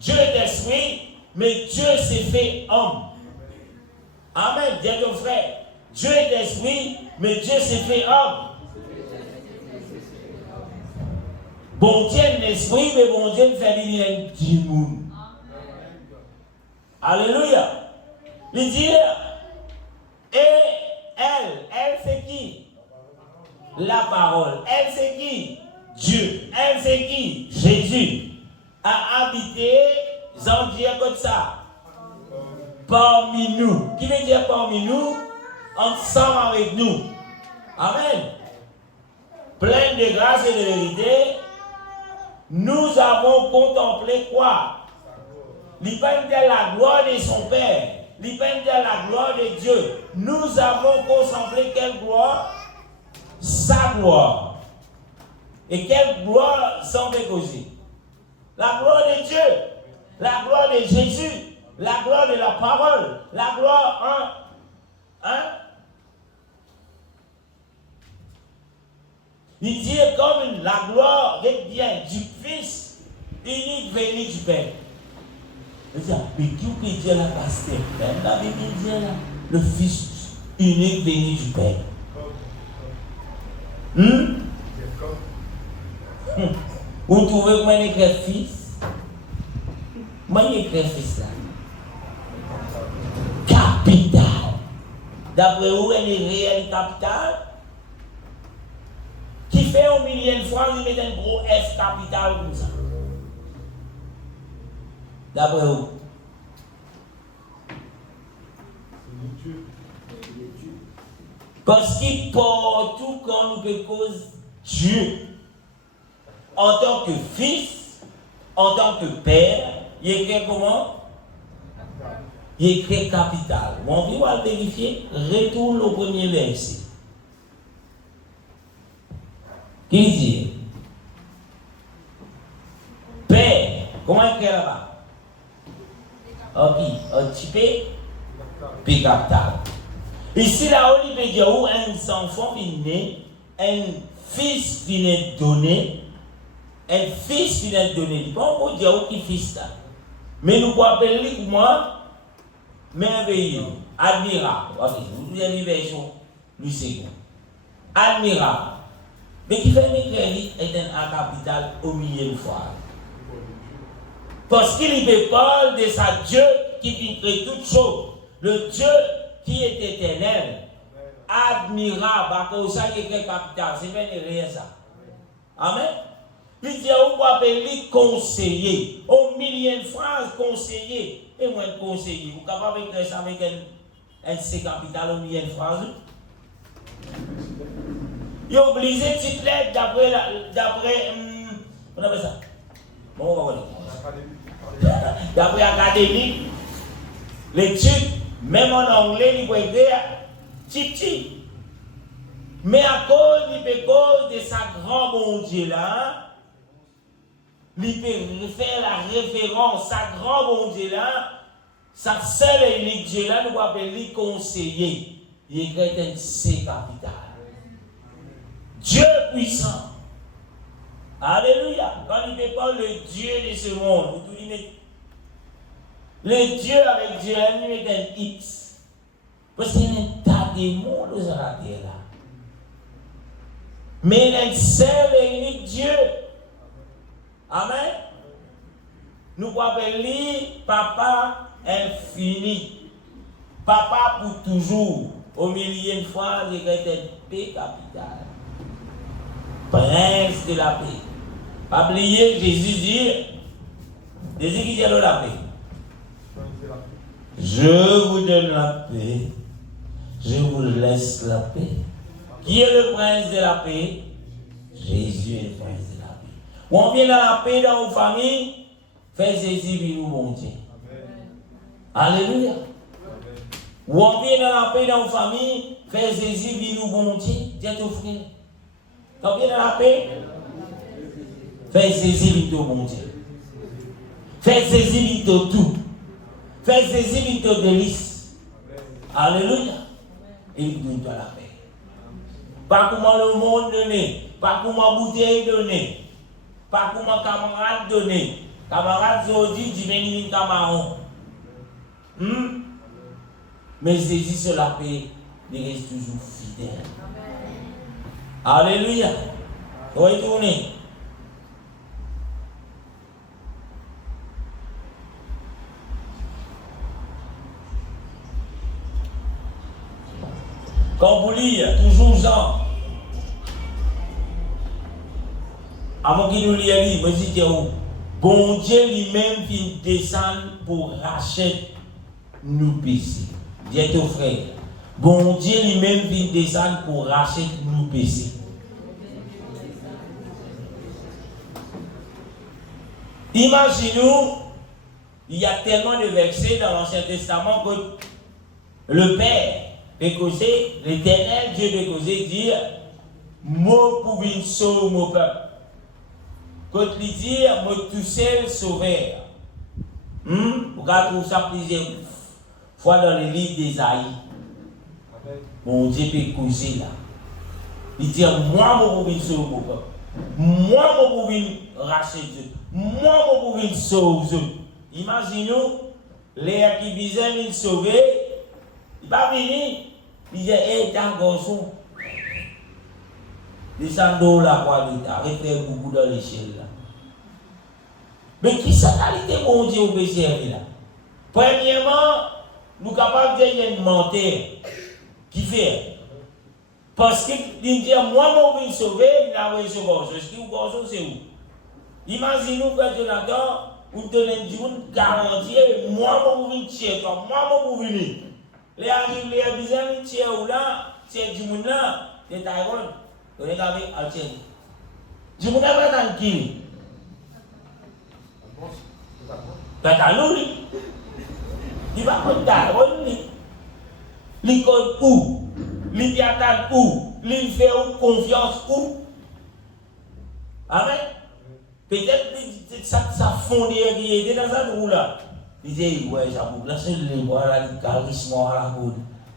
Dieu est esprit, mais Dieu s'est fait homme. Amen. Dis ton frère, Dieu est esprit, mais Dieu s'est fait homme. Bon Dieu est l'esprit, mais bon Dieu fait venir un petit monde. Alléluia. Il dit, et elle c'est qui? La parole. Elle c'est qui? Dieu. Elle c'est qui? Jésus. A habité, j'en dis comme ça. Parmi nous. Qui veut dire parmi nous? Ensemble avec nous. Amen. Plein de grâce et de vérité, nous avons contemplé quoi? L'hypène de la gloire de son Père, l'hypène de la gloire de Dieu. Nous avons contemplé quelle gloire? Sa gloire. Et quelle gloire s'en fait causer? La gloire de Dieu, la gloire de Jésus, la gloire de la parole, la gloire, Il dit comme la gloire vient du Fils unique venu du Père. Mais qui peut dire la pasteur? La Bible dit là, le Fils unique venu du Père. Vous trouvez comment il écrit Fils? Comment il écrit Fils là? Capital. D'après où elle est réelle capitale? Qui fait un million de fois, il met un gros F capital comme ça. D'après où? Parce qu'il partout quand nous peut cause Dieu, en tant que fils, en tant que père, il écrit comment? Il écrit capital. On va vérifier, retourne au premier verset. Qui dit? Père, comment écrit là-bas? Un petit P capital. Ici, là, on peut dire où un enfant vient né, un fils vient donner, un fils vient donner. Il ne peut pas dire où qui fils là. Mais nous pouvons appeler moi merveilleux, admirable. Ok, vous avez une version, lui second. Admirable. Mais qui fait m'écrire est un capital au milieu de fois. Parce qu'il y parle de sa Dieu qui crée toutes choses. Le Dieu qui est éternel, admirable, à cause de ça qui est capital. C'est bien rien ça. Amen. Puis Dieu vous appeler conseiller. Au milieu de phrases, conseiller. Et moi, conseiller. Vous êtes capable de faire ça avec un C capital au milieu de phrase? Il est obligé de titrer d'après, on appelle ça, Bon, d'après académique, l'étude, même en anglais, il peut écrire petit. Mais à cause de sa grand bon Dieu là, il peut faire la référence, sa grand bon Dieu là, sa seule et unique Dieu là, nous appelons lui conseiller. Il écrit un C capital. Dieu puissant. Alléluia. Quand il ne parle le Dieu de ce monde, le Dieu avec Dieu, il met un X. Parce qu'il y a un tas de monde sur la terre là. Mais il est un seul et unique Dieu. Amen. Nous pouvons appeler Papa infini. Papa pour toujours. Au milieu de fois, il y a un P capital. Prince de la paix. Pas oublier, Jésus dit, Jésus qui dit la paix. Je vous donne la paix. Je vous laisse la paix. Qui est le prince de la paix? Jésus est le prince de la paix. On vient dans la paix dans vos familles, faites Jésus vivre bon Dieu. Alléluia. Ou on vient dans la paix dans vos familles, faites Jésus vivre bon Dieu. Dieu ton frère. On vient dans la paix, faites Jésus vivre bon Dieu. Faites Jésus vivre tout. Faites Jésus vivre délice. Alléluia. Et il donne la paix. Pas comment le monde donné, pas comment bouteille donné, pas comment camarade donné. Camarade aujourd'hui, tu viens de camarade. Mais Jésus sur la paix, il reste toujours fidèle. Alléluia. Retournez. Quand vous lisez, toujours Jean, avant qu'il nous lise, je dis bon Dieu lui-même vient descendre pour racheter nos péchés. Dis ton frère, bon Dieu lui-même vient descendre pour racheter nos péchés. Imaginez-nous, il y a tellement de versets dans l'Ancien Testament que le Père peut causer, l'Éternel Dieu peut causer, dire mot pour une sauve mon peuple. Quand il dit, moi tout seul sauveur. Vous regardez ça plusieurs fois dans le livre d'Ésaïe. Mon Dieu peut causer là. Il dit, moi, mon pour une sauve mon peuple. Moi, mon pour une racheter Dieu. Moi, mon pour une sauve Dieu. Imaginez-nous, les qui disaient une sauver, il va venir, il dit, hé, t'as un garçon. Descendons la croix de ta, arrêtez beaucoup dans l'échelle là. Mais qui sa qualité bon Dieu au péché là? Premièrement, nous sommes capables de dire une menteur qui fait. Parce qu'il dit, moi, je vais sauver, il a envoyé ce garçon. Est-ce que le garçon c'est où? Imaginez-nous que Jonathan, vous donnez une garantie, moi, je vais tuer, moi, je vais venir. Les arrivent, les habitants, tuer ou là, c'est du monde là, c'est Tyrone. Regardez, Altier. Je ne sais pas dans qui. Dans lui. Il va prendre Tyrone. Il compte où? Il attend où? Il fait confiance où? Amen. Peut-être que ça fonde qui était dans sa roue là. Il dit, ouais, ça vous place le bois là, le charisme à la roue.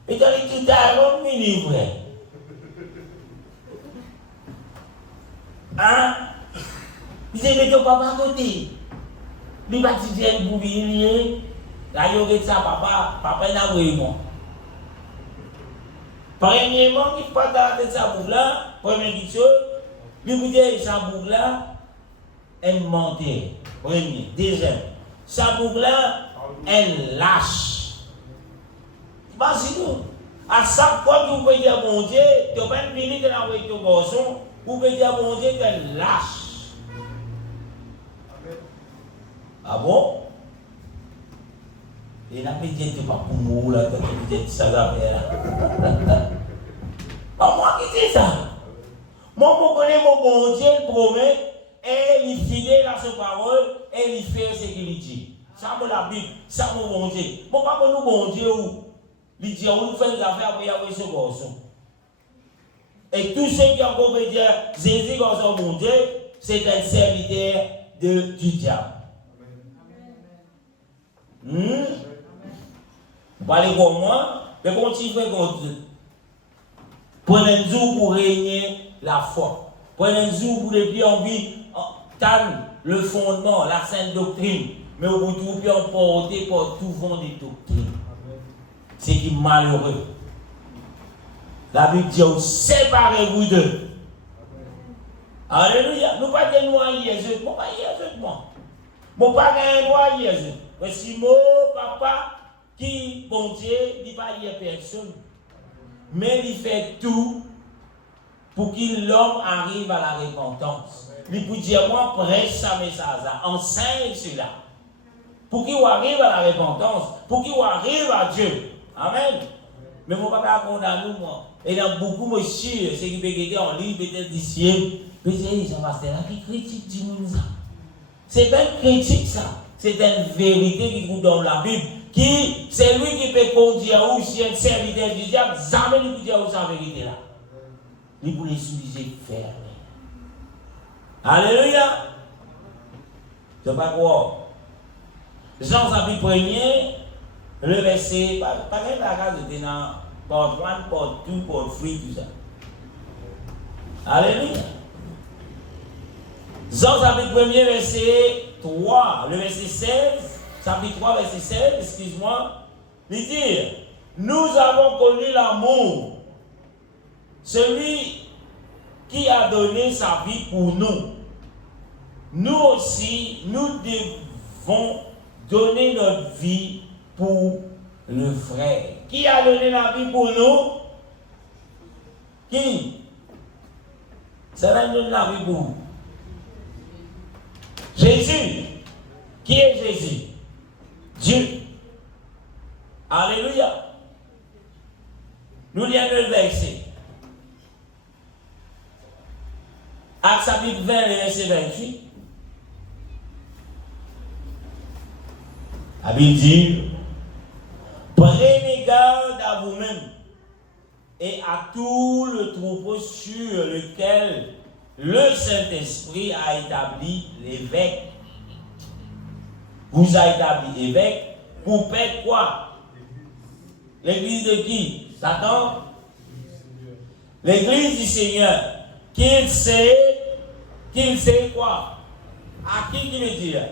Et quand il dit Tyrone, il est vrai. Hein? Il dit, mais ton papa à côté. Il va te dire, vous venez, là, il y a ça, papa n'a pas eu moi. Premièrement, il faut pas garder sa boucle là, première chose, il vous dit, sa boucle là, elle mentait. Premier. Deuxième, sa boucle là, elle lâche. Imaginez-nous, à chaque fois que vous pouvez dire, mon Dieu, tu n'as pas une minute de l'envoyer ton garçon, vous pouvez dire, mon Dieu, qu'elle lâche. Ah bon? Et là, peut-être que pas pour moi, là, peut-être que ça va faire. Pas moi qui dis ça. Moi, je connais mon bon Dieu, le promet, et il est fidèle à sa parole et il fait ce qu'il dit. Ça, c'est la Bible, ça, c'est mon Dieu. Mon papa, nous, bon Dieu, il dit, on fait des affaires pour y avoir ce garçon. Et tous ceux qui ont compris dire, Jésus, garçon, mon Dieu, c'est un serviteur du diable. Vous parlez comme moi, mais continuez comme Dieu. Prenez un jour pour régner la foi. Prenez un jour pour les pieds en vie, le fondement, la sainte doctrine. Mais au bout tout, puis emporté par tout vent des doctrines. C'est qui est malheureux. La Bible dit, séparez-vous d'eux. Alléluia. Nous pas de nous allier, je ne pas y moi. Mon père est noyé, parce que mon papa, qui, bon Dieu, il ne pas y personne. Mais il fait tout pour que l'homme arrive à la repentance. Il peut dire, moi, prêche ça message, enseigne cela. Pour qu'il arrive à la repentance, pour qu'il arrive à Dieu. Amen. Mais mon papa a condamné moi. Et il y a beaucoup de monsieur, ceux qui peuvent être en ligne, peut-être d'ici, peut-être Jean-Pasteur, qui critique du monde ça. C'est pas une critique ça. C'est une vérité qui trouve dans la Bible. Qui, c'est lui qui peut dire où si un serviteur du diable, jamais il peut dire où sa vérité là. Il peut les souliser fermés. Alléluia. Je ne sais pas quoi. Jean chapitre 1er, le verset, pas même la case de dans part 1, part 2, part 3, tout ça. Alléluia. Jean chapitre 1er, verset 3, le verset 16, chapitre 3, verset 16, excuse-moi, il dit, nous avons connu l'amour, celui qui a donné sa vie pour nous. Nous aussi, nous devons donner notre vie pour le frère. Qui a donné la vie pour nous? Qui? Ça va donner la vie pour nous. Jésus. Qui est Jésus? Dieu. Alléluia. Nous lisons le verset. Actes chapitre 20, verset 28. La Bible dit, prenez garde à vous-même et à tout le troupeau sur lequel le Saint-Esprit a établi l'évêque. Vous a établi évêque pour faire quoi? L'église de qui? Satan? L'église du Seigneur. Qu'il sait quoi? À qui veut dire?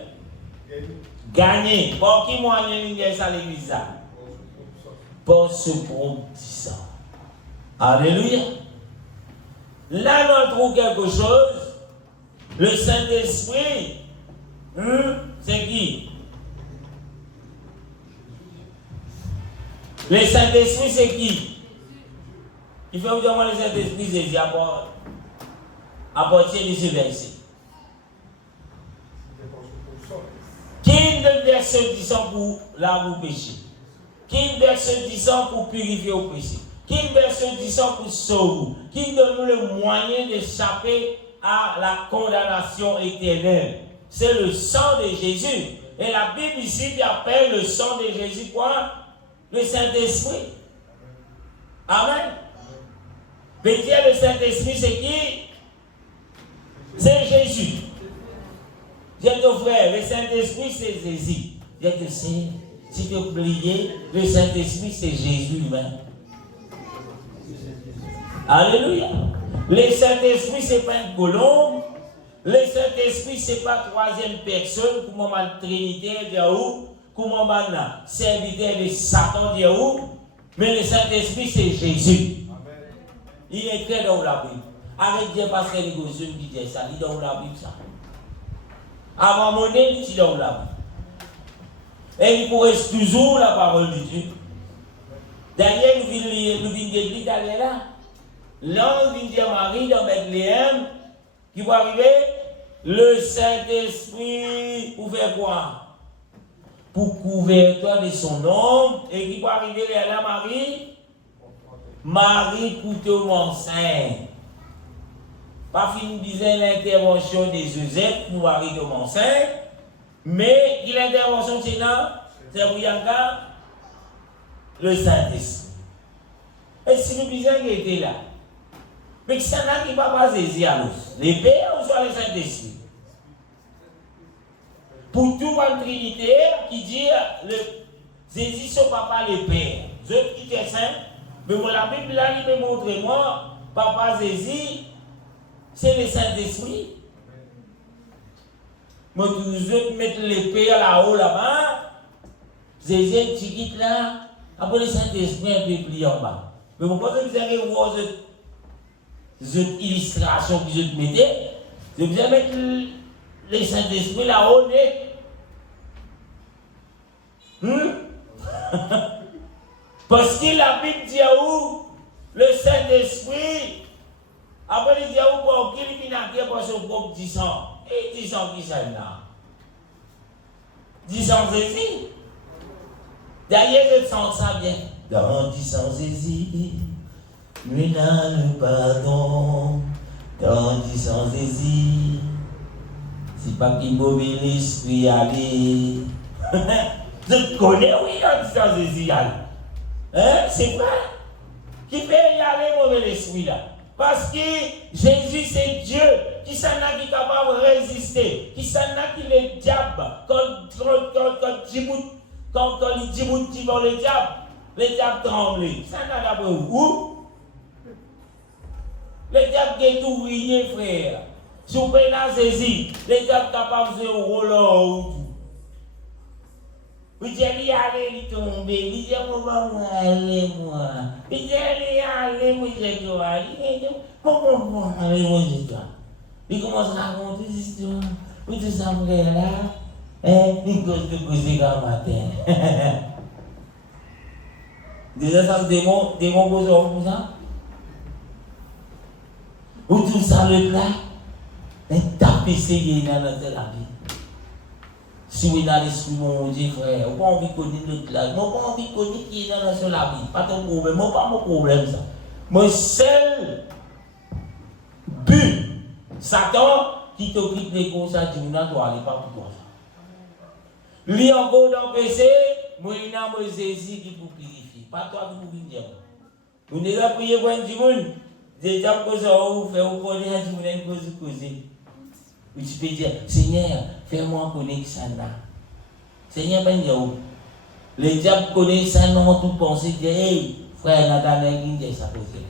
Gagner. Pour qui moyen il y a ça l'église? Pour ce promptissant. Alléluia. Là, on trouve quelque chose. Le Saint-Esprit, c'est qui? Le Saint-Esprit, c'est qui? Il faut vous dire, moi, le Saint-Esprit, c'est dit à partir de ce verset. Qui ne verse du sang pour laver le péché? Qui ne verse du sang pour purifier le péché? Qui ne verse du sang pour sauver? Qui donne nous le moyen d'échapper à la condamnation éternelle? C'est le sang de Jésus. Et la Bible ici appelle le sang de Jésus quoi? Le Saint-Esprit. Amen. Mais dire le Saint-Esprit, c'est qui? C'est Jésus. J'ai ton frère, le Saint-Esprit, c'est Jésus. J'ai te sais, si tu oublies, le Saint-Esprit, c'est Jésus lui-même. Alléluia. Le Saint-Esprit, ce n'est pas une colombe. Le Saint-Esprit, ce n'est pas troisième personne, comme on a Trinité, comme on a serviteur de Satan, mais le Saint-Esprit, c'est Jésus. Il est écrit dans la Bible. Arrête de dire parce que les gosses qui disent ça, il est dans la Bible ça. Avant mon nez, il est dans la Bible. Et il pourrait toujours la parole de Dieu. D'ailleurs, nous venons d'église d'aller là. L'ange vient dire Marie dans Bethléem, qui va arriver, le Saint-Esprit pour faire quoi? Pour couvrir toi de son nom, et qui va arriver là, Marie, Marie couteau enceinte. pas fini de l'intervention des Joseph pour arriver au Mont-Saint, mais l'intervention c'est là, c'est pour le Saint-Esprit. Et si nous disons qu'il était là, mais que ça n'a qui pas saisir à nous, les pères ou soit le Saint-Esprit. Pour tout le Trinité qui dit Jésus son papa le Père. Je qui est saint, mais la Bible là, il me montre moi, papa Jésus, c'est le Saint-Esprit. Moi, toujours mettre le Père là-haut, là-bas, Jésus qui quitte là, après le Saint-Esprit un peu plus en bas. Mais vous pensez que vous allez voir cette illustration que je te mettais, je vais mettre le Saint-Esprit là-haut, parce que la Bible dit à où le Saint-Esprit, après il dit à où pour qu'il n'a pas pour son propre 10 ans. Et 10 ans qui s'en là 10 ans Jésus. D'ailleurs, je sens ça bien. Dans 10 ans Jésus, lui n'a le pardon. Dans 10 ans Jésus, c'est pas qu'il mauvais l'esprit aller. Je connais, oui, en 10 ans Jésus aller. Hein? C'est vrai. Qui fait y aller mauvais l'esprit là? Parce que Jésus c'est Dieu. Qui s'en a qui est capable de résister? Qui s'en a qui est le diable? Quand il dit devant le diable tremble. Ça n'a pas où? Le diable qui est tout rien, frère. Si vous prenez Jésus, le diable est capable de se rouler. Vous dites, allez, il tombe. Il dit, allez, moi. Il dit, allez, moi, je vais toi. Il dit, allez, moi, je vais toi. Il commence à raconter des histoires. Vous dites, ça me là. Il cause de causer comme matin. Déjà, ça, des mots pour ça. Vous dites, ça le plat. Et tapissez dans la vie. Si vous êtes dans l'esprit, mon Dieu, frère, vous n'avez pas envie de connaître le classe, vous n'avez pas envie de connaître qui est dans la vie. Pas ton problème, pas mon problème, ça. Mon seul but, Satan, qui t'occupe les causes, ça, tu n'as pas aller pas pour toi. Lui, encore dans le PC, moi, il y a un Jésus qui vous purifie. Pas toi qui vous dire. Vous n'avez pas prié pour un monde. Déjà, vous faites, vous connaissez, vous causer. Tu peux dire, Seigneur, fais-moi connaître ça là. Seigneur, ben yo. Les diables connaissent ça, non, tout penser que, hey, frère Nathanaël, il dit ça posé.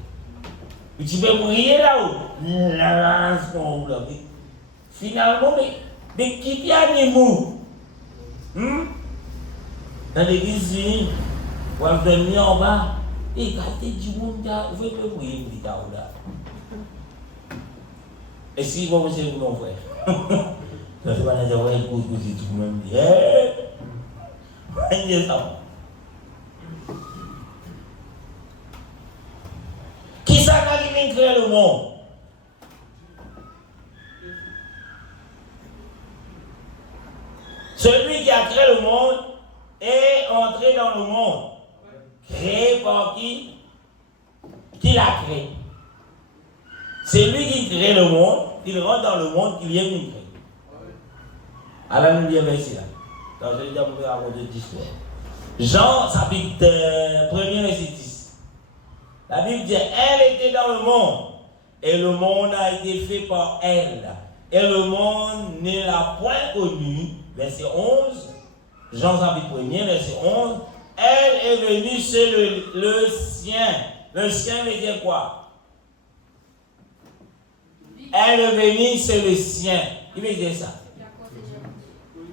Tu peux prier là-haut. Là, c'est mon problème. Finalement, mais qui vient de nous? Dans l'église, vous allez venir en bas. Et quand tu dis, vous pouvez prier, vous dites là. Et si vous pensez que mon frère, ça c'est pas nécessaire, il cause que tout le monde dit, qui ça qui vient créer le monde? Celui qui a créé le monde est entré dans le monde. Créé par qui? Qui l'a créé? C'est lui qui crée le monde, il rentre dans le monde qu'il vient de créer. Alors nous lisons verset là. Donc je vais déjà vous raconter l'histoire. Jean, chapitre 1er, verset 10. La Bible dit, elle était dans le monde, et le monde a été fait par elle. Et le monde ne l'a point connue. Verset 11. Jean chapitre 1er, verset 11. Elle est venue chez le sien. Le sien veut dire quoi? Elle est venue chez le sien. Il veut dire ça.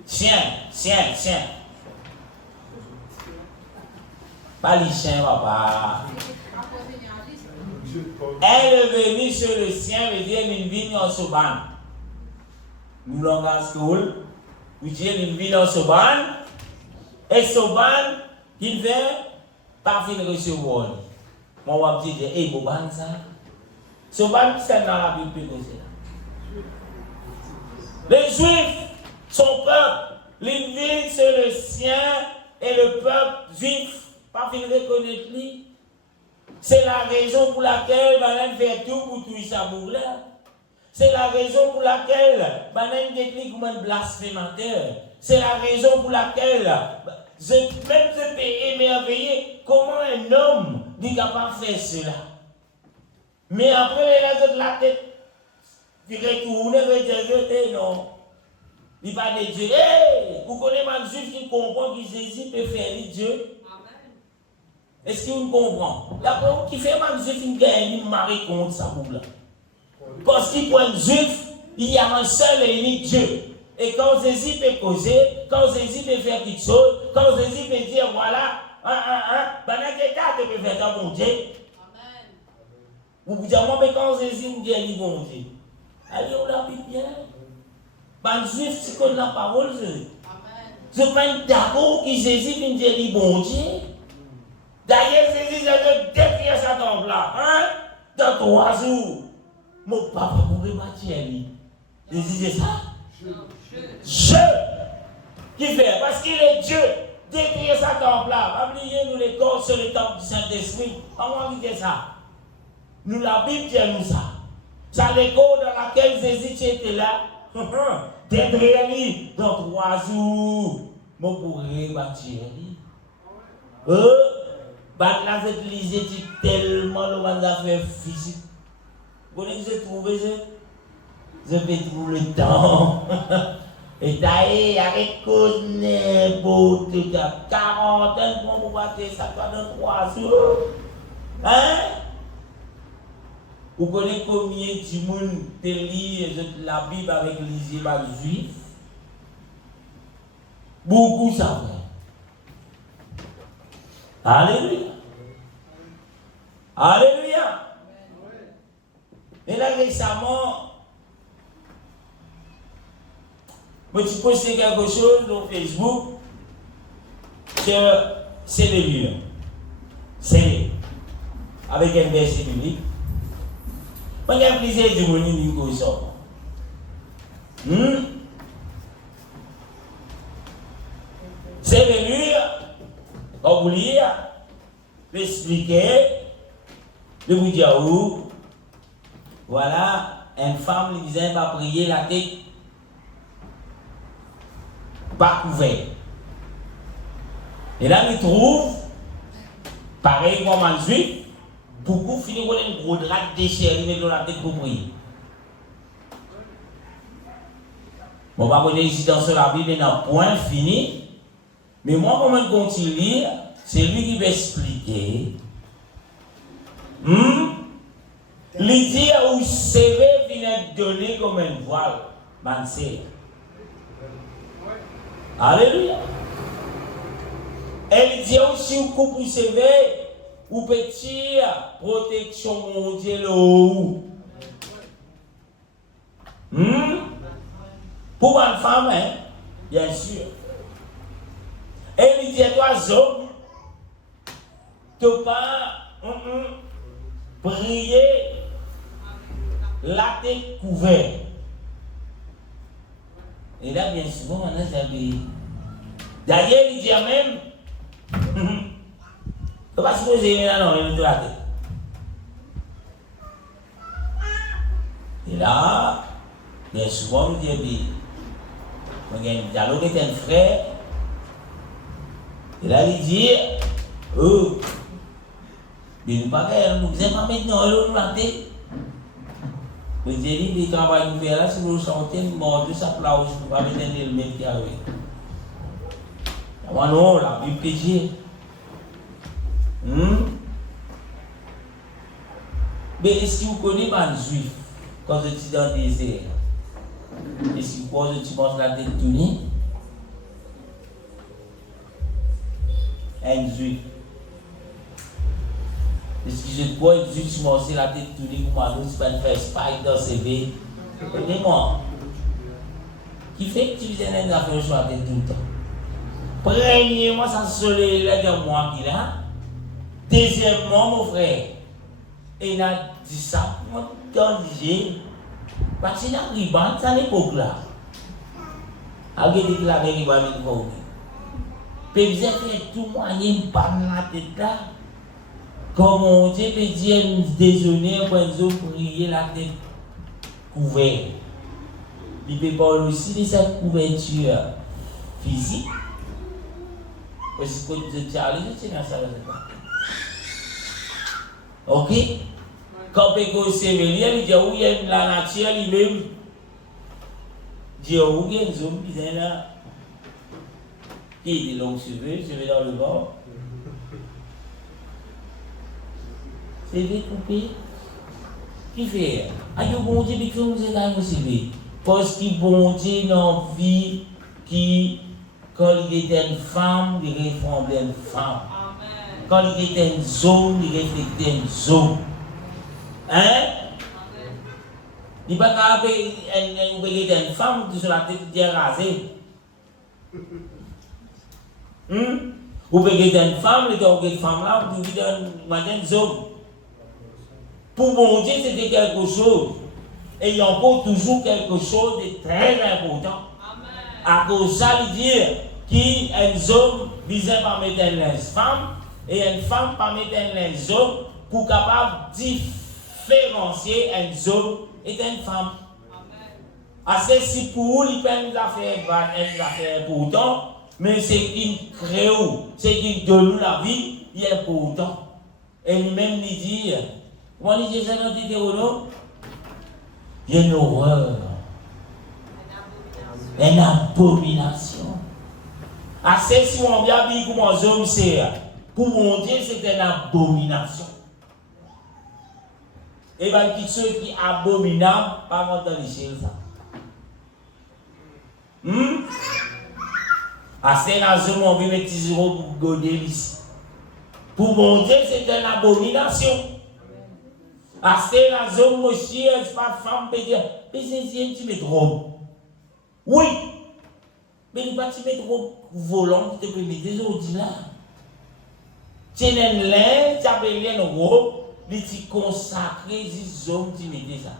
Sien. Pas les chiens, papa. Elle est venue chez le sien, veut dire une ville en Soban. Nous l'avons à school. Nous disons une ville en Soban. Et Soban, il vient, pas finir recevoir. Moi, on va dire, hey, Boban, ça. Soban, c'est dans la Bible. Les Juifs, son peuple, les villes, c'est le sien et le peuple juif. Pas finir reconnaître lui. C'est la raison pour laquelle Madame fait tout pour tout ça pour là. C'est la raison pour laquelle, une technique comme un blasphémateur. C'est la raison pour laquelle, je peux émerveiller comment un homme n'est capable de faire cela. Mais après, il a de la tête. Il retourne, il non. Il parle de Dieu. Hey, vous connaissez un juif qui comprend que Jésus peut faire Dieu? Est-ce qu'il comprend? D'accord, qui fait un juif qui gagne, il marie contre sa boucle. Parce qu'il pour un juif, il y a un seul et unique Dieu. Et quand Jésus peut causer, quand Jésus peut faire quelque chose, quand Jésus peut dire voilà, tu peux faire ta bon Dieu. Vous vous dites, moi, mais quand Jésus me dit, il bon Dieu. Allez, on l'a bien. Ben, juif, c'est comme la parole, je ne suis pas d'accord que Jésus me dit, il bon Dieu. D'ailleurs, Jésus a détruit sa tombe là, hein? Dans 3 jours. Mon papa pourrait m'attirer. Jésus dit ça. Je. Qui fait? Parce qu'il est Dieu. Détruire sa temple là. Oubliez nous les corps sur le temple du Saint-Esprit. Comment on dit ça? Nous, la Bible dit nous ça. Ça l'écho dans laquelle Jésus était là. Détruire lui dans 3 jours. Mon pourrait m'attirer. Bah là, cette lise dit tellement le monde a fait physique. Vous connaissez trouvé ça? Je vais trouver le temps. Et d'ailleurs, avec cause n'importe quoi, 40 ans pour battre ça dans 3 jours. Hein? Vous connaissez combien de monde te lit la Bible avec les images juifs? Beaucoup ça fait. Alléluia. Alléluia. Et là récemment, je suis posté quelque chose sur Facebook que c'est le lieu. C'est avec un verset biblique. Je vais vous dire du monde qui est sort. C'est le lieu. Quand vous lisez, vous expliquer, de vous dire où, voilà, une femme qui disait va prier la tête pas couverte. Et là, il trouve, pareil comme un juif, beaucoup finissent avec un gros drap déchiré dans la tête pour prier. Bon, on va connaître ici dans la Bible, il y a un point fini. Mais moi, comment je continue, c'est lui qui va expliquer. Il dit où CV vient donner comme un voile. Mansé. Alléluia. Elle dit aussi où coupe CV, ou petit protection mondiale. Pour une femme, hein, bien sûr. Et il dit à toi, hommes, tu ne peux pas prier la tête couverte. Et là, bien souvent, on a jamais. D'ailleurs, il dit même, tu ne peux pas se poser là, non, il dit la tête. Et là, bien souvent, il dit, il y a un dialogue avec un frère. Et là, il dit, oh, mais nous ne pas maintenant, nous la tête. Le Jésus dit, quand on va nous faire là, si vous sentez une mort de sa place, vous ne pouvez pas mettre le même qui arrive. Moi, non, la Bible péché. Mais est-ce que vous connaissez un juif quand je suis dans le désert? Est-ce que tu penses la tête tournée? Un juif. Est-ce que je crois que tu manges la tête tournée pour moi, tu vas faire spike dans ses CV? Dis-moi. Qui fait que tu faisais un affaire sur la tête tout le temps? Premièrement, ça se soleil là de moi qui là. Deuxièmement, mon frère, il a dit ça, moi, quand j'ai. Parce qu'il a pris bande à l'époque là. Avec des claviers qui vont venir pour puis vous avez tout moyen par la tête là. Comme on dit, peut dire déjeuner, quand ils ont prié la tête. couvert. Il peut parler aussi de cette couverture physique. Parce que tu as allé, tu n'as pas. Ok? Quand on se réveille, il dit oui, la nature lui-même. Il dit oui, il y a une zone qui est là. Qui est de longs cheveux dans le bord. C'est découpé. Qui fait? Aïe, bon Dieu, mais comment vous êtes aussi? Parce que bon Dieu n'a vie qui, quand il était une femme, il ressemblait à une femme. Quand il était une zone, il reflétait une zone. Hein? Il n'y a pas une femme qui sur la tête qui est rasée. Ou peut être une femme, il y a une femme là, vous dites une zone. Pour mon Dieu, c'était quelque chose. Et il y a encore toujours quelque chose de très important. À cause de ça, il dit qu'une homme visait par mettre une femme et une femme par mettre un homme pour capable de différencier un homme et une femme. Assez si pour lui, il peut nous faire pourtant, mais c'est qu'il crée, c'est qu'il donne nous la vie, il est pourtant. Et lui-même, il dit, comment il dit ça dans le Deutéronome? Il y a une horreur, une abomination. Assez si on vient dire comment les hommes c'est, pour mon Dieu, c'est une abomination. Et bien, qui ceux qui sont abominables, pas dans les choses. Assez les hommes, on veut mettre 10 euros pour goder ici. Pour mon Dieu, c'est une abomination. Assez les hommes, monsieur, c'est pas femme, peut dire, mais c'est un petit peu trop. Oui, mais il n'y a pas de petit peu trop volant qui te permet des autres là. Tu es un lin, tu appelles un robe, mais tu consacres les hommes qui mettent ça.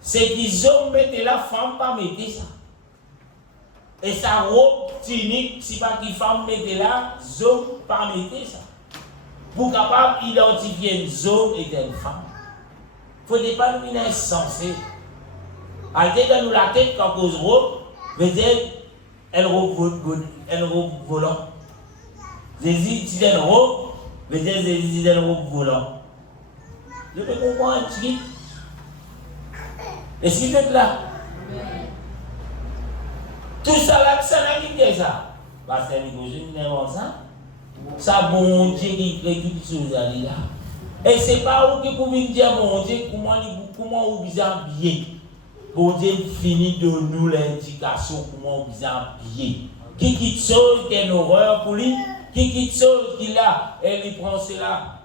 C'est qu'ils hommes mettent la femme, pas mettre ça. Et sa robe tunique, si pas qui femme mettait là, zone pas mettre ça. Pour capable d'identifier une zone et une femme. Il ne faut pas nous insensé. Allez dans nous la tête quand cause robe, veut dire elle robe volant. Jésus dit une robe, veut dire Jésus dit une robe volant. Je peux comprendre un petit. Est-ce qu'il fait là? Tout ça là, ça n'a pas dit ça. Parce que je n'ai pas ça. Ça, bon Dieu qui crée toutes choses là. Et ce n'est pas vous qui pouvez dire, bon Dieu, comment vous vous habillez. Bon Dieu finit de nous l'indication, comment vous habillez. Qui quitte chose qui est une horreur pour lui, qui quitte chose qu'il a, et il prend cela.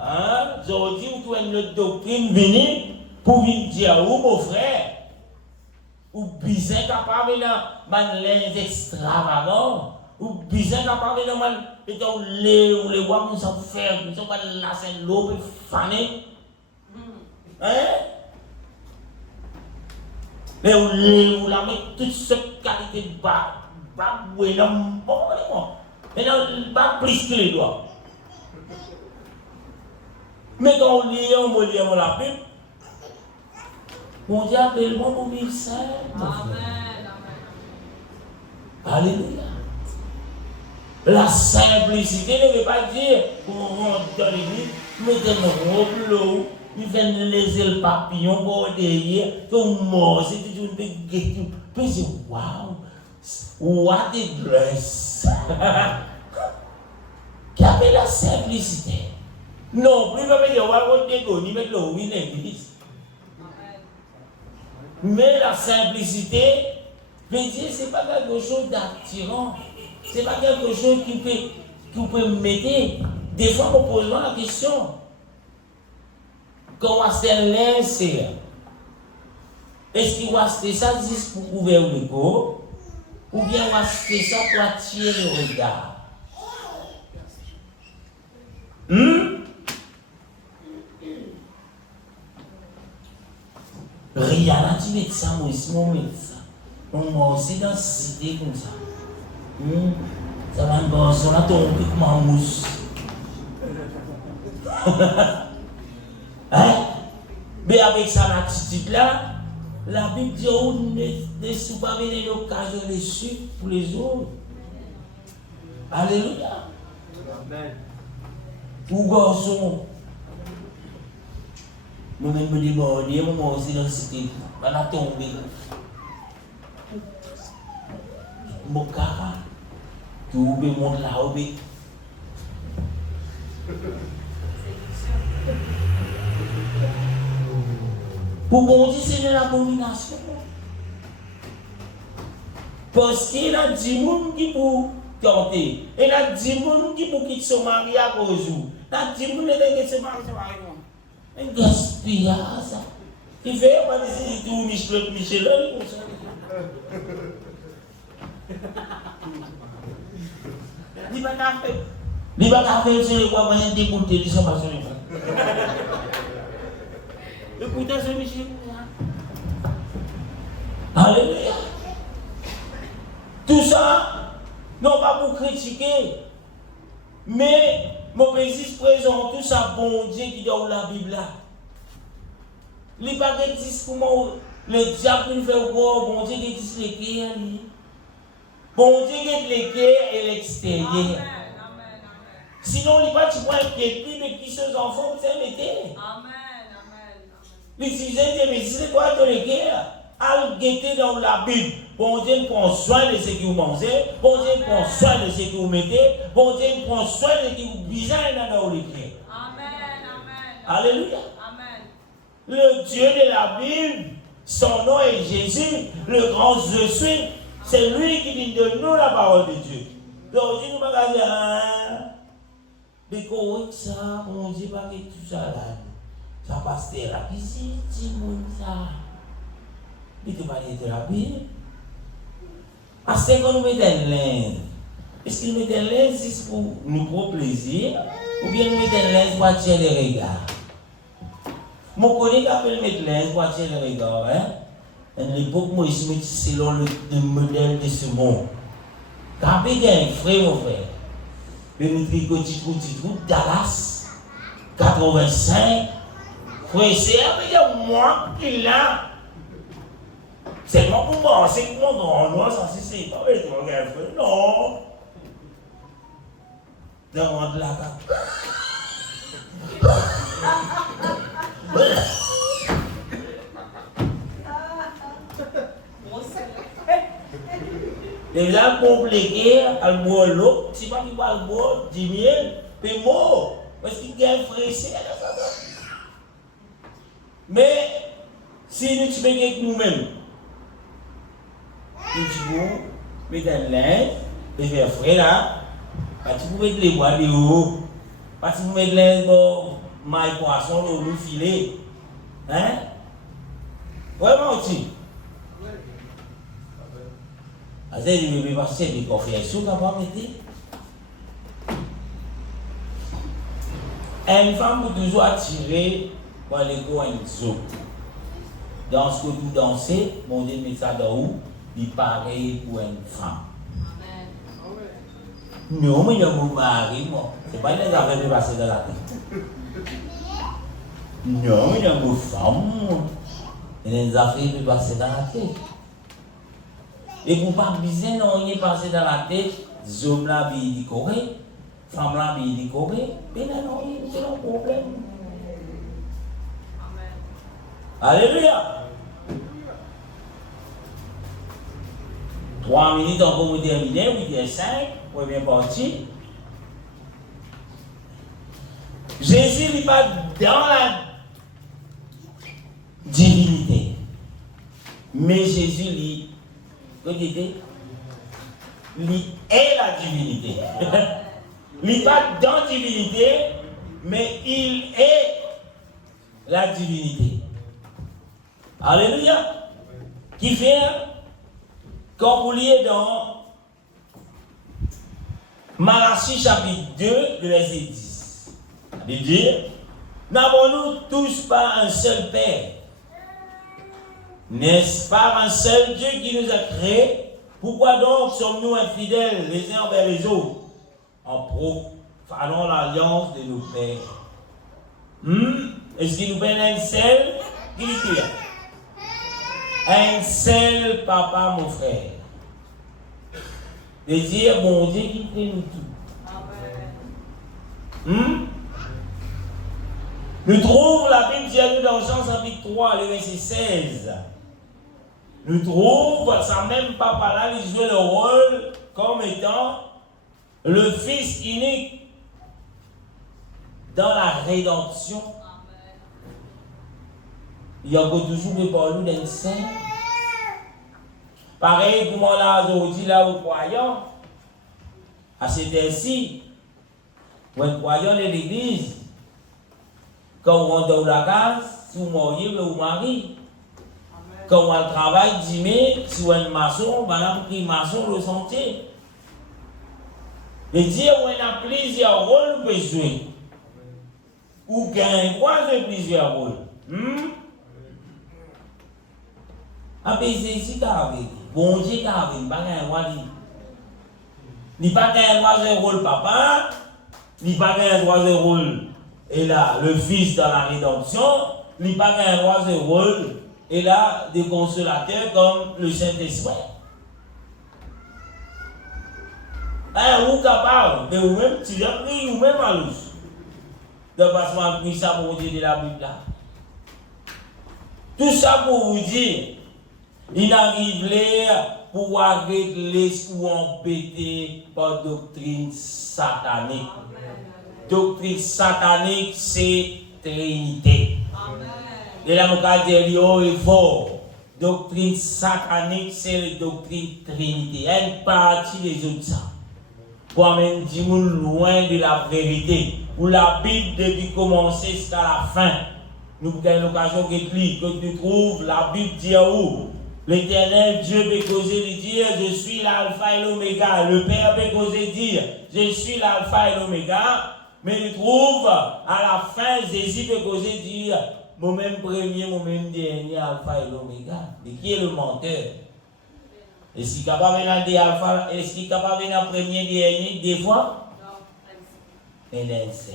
Hein? Aujourd'hui, vous trouvez une autre doctrine venir pour venir dire, oh mon frère, ou bien capable de les extravagants, ou bien capable de les voir, nous sommes faire, nous sommes la scène l'eau, faner. Hein? Mais vous la mettez toute cette qualité de bas, oui, non, bon, mais non, pas plus que les doigts. Mais quand on lit, on va lire la Bible. Mon Dieu appelle-moi pour vivre seul. Amen. Alléluia. La simplicité ne veut pas dire qu'on rentre dans l'église, mettez une robe l'eau, il fait les ailes papillons pour derrière, ton mort, c'est tout une petite. Puis c'est waouh, what a dress. Qui appelle la simplicité. Non, plus pas dire, on va dégonner, mettre le oui dans l'église. Mais la simplicité, veut dire, ce n'est pas quelque chose d'attirant. Ce n'est pas quelque chose qui peut m'aider. Des fois, on pose la question. Comment c'est l'insert? Est-ce qu'il va acheter ça juste pour couvrir le corps? Ou bien on va acheter ça pour attirer le regard? Rien n'a dit médecin, moi aussi mon médecin. On aussi dans la cité comme ça. Ça va un garçon là, ton pic mousse. Hein? Mais Mais avec sa attitude là, la Bible dit on ne sous pas venir l'occasion dessus pour les autres. Alléluia. Amen. Ou garçon, moi-même me déborder, moi aussi dans la cité, on a tombé. Mon cara, tout le monde là, pour bon Dieu, c'est de l'abomination. Parce qu'il y a 10 personnes qui pour tenter. Il y a 10 personnes qui pour quitter son mari à cause de vous. Il y a 10 personnes qui quitter son mari à cause de vous. Un gaspillage, ça. Il fait pas des tout Michel, comme ça. Il va faire. Il va faire sur les voies moyennes d'écouter, ils sont pas sur les voies. Écoutez ce Michel. Alléluia. Tout ça, non pas pour critiquer, mais mon précise présent, tout ça, bon Dieu qui dans la Bible là. Il n'y a pas de discours comment le diable fait voir, bon Dieu qui dit les guerres. Bon Dieu qui les guerres et l'extérieur. Sinon, il n'y a pas de point qui mais qui sont enfants, c'est l'été. Amen. Les Israéliens, mais c'est quoi dans les guerres? Al guetter dans la Bible. Bon Dieu prend soin de ce que vous mangez. Bon Dieu prend soin de ce que vous mettez. Bon Dieu prend soin de ce que vous visez dans les guerres. Amen. Alléluia. Amen. Le Dieu de la Bible, son nom est Jésus, le grand je suis. C'est lui qui dit de nous la parole de Dieu. Donc, je ne peux pas dire, mais comment ça, mon Dieu, pas que tout ça là. Ça passe là, qui dit, ça. Il te parle de la Bible. Parce que quand nous mettons l'Inde, est-ce qu'il met l'Inde c'est pour nous pour plaisir, ou bien nous mettons l'Inde pour attirer les regards? Mon collègue appelle mettre l'Inde pour attirer les regards. À l'époque, moi, je me dis selon le modèle de ce monde. Quand il y a un frère, mon frère, le nous Dallas, 85, frère, c'est avec moi qui l'a. C'est moi pour moi, c'est pour mon grand noir, ça c'est pas avec mon frère, non. Demande la carte. Les gens compliqués, à boire l'eau, si pas qu'il va boire 10 000, c'est mort. Parce qu'il y a un frère ici. Mais, si nous sommes avec nous-mêmes, nous disons, mettez un linge, et faire frère là, parce que vous mettez les bois de haut, parce que vous mettez les linge, maille poisson, nous filet. Hein? Vraiment aussi. Azé, il veut passer des confessions qu'on va mettre. Une femme peut toujours attirer par les coins de l'eau. Dans ce que vous dansez, mon Dieu met ça dans où? Il paraît pour une femme. Non, mais il y a mon mari, moi. Ce n'est pas une affaire de passer dans la tête. Non, mais il y a mon femme, moi. Il y a des affaires de passer dans la tête. Et pour ne pas biser, non, il est passé dans la tête, les hommes là, ils décorent, les femmes là, ils décorent, mais là, non, c'est un problème. Amen. Alléluia. 3 minutes encore pour terminer, 8h05, première partie. Jésus n'est pas dans la divinité, mais Jésus lui. Regardez, il est la divinité. Il n'est pas dans la divinité, mais il est la divinité. Alléluia. Qui fait, quand vous lisez dans Malachie chapitre 2, le verset 10, la Bible dit, n'avons-nous tous pas un seul Père? N'est-ce pas un seul Dieu qui nous a créés? Pourquoi donc sommes-nous infidèles les uns envers les autres en profanant l'alliance de nos pères? Est-ce qu'il nous prennent un seul Qui dit un seul papa, mon frère. De dire, bon Dieu, qui fait nous tout. Nous trouvons la Bible dit dans Jean chapitre 3, le verset 16. Nous trouvons ça même papa-là, il jouait le rôle comme étant le Fils unique dans la rédemption. Il y a toujours des paroles d'un saint. Pareil comme on l'a aujourd'hui là aux croyants. À cet ainsi, pour les croyants de l'église, quand on rentre dans la case, si vous mariez, vous mariez. Quand on travaille, si vous êtes maçon, madame qui est maçon, le sentier. Mais dire qu'on a plusieurs rôles pour jouer. Ou qu'un croise plusieurs rôles. Après, c'est ici qu'il y a bon Dieu qui a il n'y a pas un roi. Il n'y a pas un rôle papa, il n'y a pas un rôle et là, le Fils dans la rédemption, il n'y a pas un rôle et là, des consolateurs comme le Saint-Esprit. Vous capable, mais vous-même, tu l'as pris, vous-même à l'ouche. De passement pris ça pour vous dire de la Bible là. Tout ça pour vous dire, il arrive là pour régler ou embêter par doctrine satanique. Doctrine satanique, c'est Trinité. Et là, on va dire haut et fort. Doctrine satanique, c'est la doctrine Trinité. Elle partie des autres ça. Pour même dire loin de la vérité. Pour la Bible, depuis commencer jusqu'à la fin, nous avons l'occasion de lire, que tu trouves la Bible dit où l'Éternel Dieu peut causer de dire, je suis l'alpha et l'oméga. Le Père peut causer de dire, je suis l'alpha et l'oméga. Mais tu trouves, à la fin, Jésus peut causer de dire, mon même premier, mon même dernier, alpha et l'oméga. Mais qui est le menteur? Est-ce qu'il est capable de venir alpha? Est-ce qu'il est capable de venir premier, dernier, des fois? Non. Et l'insert.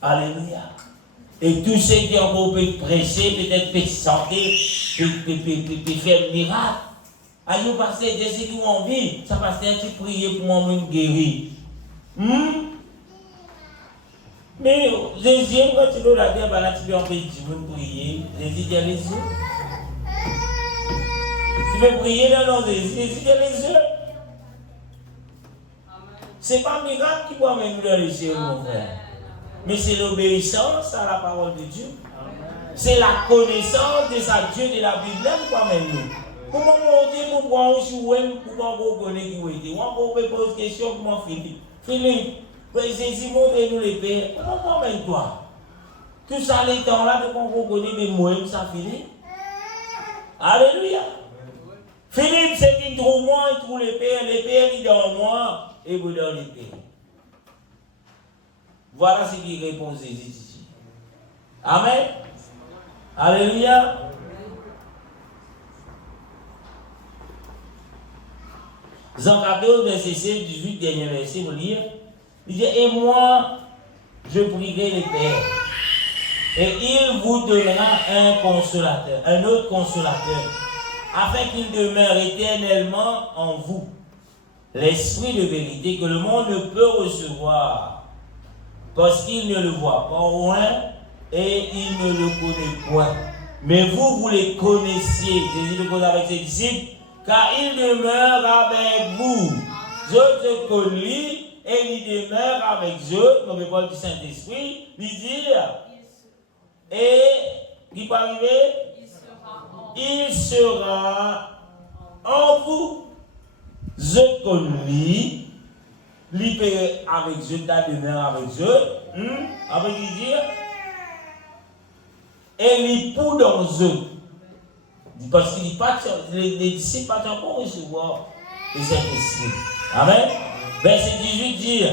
Alléluia. Et tous ceux qui ont pu prêcher, peut-être peut chanter, peut faire miracle. Aïe, pasteur, je sais qu'ils ont envie. Ça pasteur, tu prier pour moi, me guérir. Mais Jésus, quand tu veux la terre, là, tu peux empêcher de prier. Jésus, tu as les yeux. Tu veux prier dans le nom de Jésus, tu as les yeux. Ce n'est pas un miracle qui va mener dans les cieux, mon frère. Mais c'est l'obéissance à la parole de Dieu. C'est la connaissance de sa Dieu, de la Bible qui va mener nous. Comment on dit, pourquoi on joue, pourquoi on connaît qui est. On peut poser une question, comment Philippe, Jésus montre-nous les pères. Comment mène-toi? Tout ça, les temps-là, de qu'on connaît des mots, ça Philippe. Alléluia. Philippe, c'est qu'il trouve moi, il trouve les pères, ils dans moi, et vous dans les pères. Voilà ce qui répond Jésus ici. Amen. Alléluia. Jean 14, verset 16, 18, dernier verset, vous lire. Il dit, et moi, je prierai les pères, et il vous donnera un consolateur, un autre consolateur, afin qu'il demeure éternellement en vous. L'esprit de vérité que le monde ne peut recevoir, parce qu'il ne le voit pas au loin, et il ne le connaît point. Mais vous les connaissiez. Jésus le cause avec ses disciples, car il demeure avec vous. Je te connais, et il demeure avec eux, comme le parole du Saint-Esprit, lui dire, et qui peut arriver? Il sera en vous. Je connais, lui avec eux, ta demeure avec eux, avec lui dire, et lui pour dans eux. Parce qu'il dit pas, les disciples pas encore recevoir le Saint-Esprit. Amen. Verset 18 dit,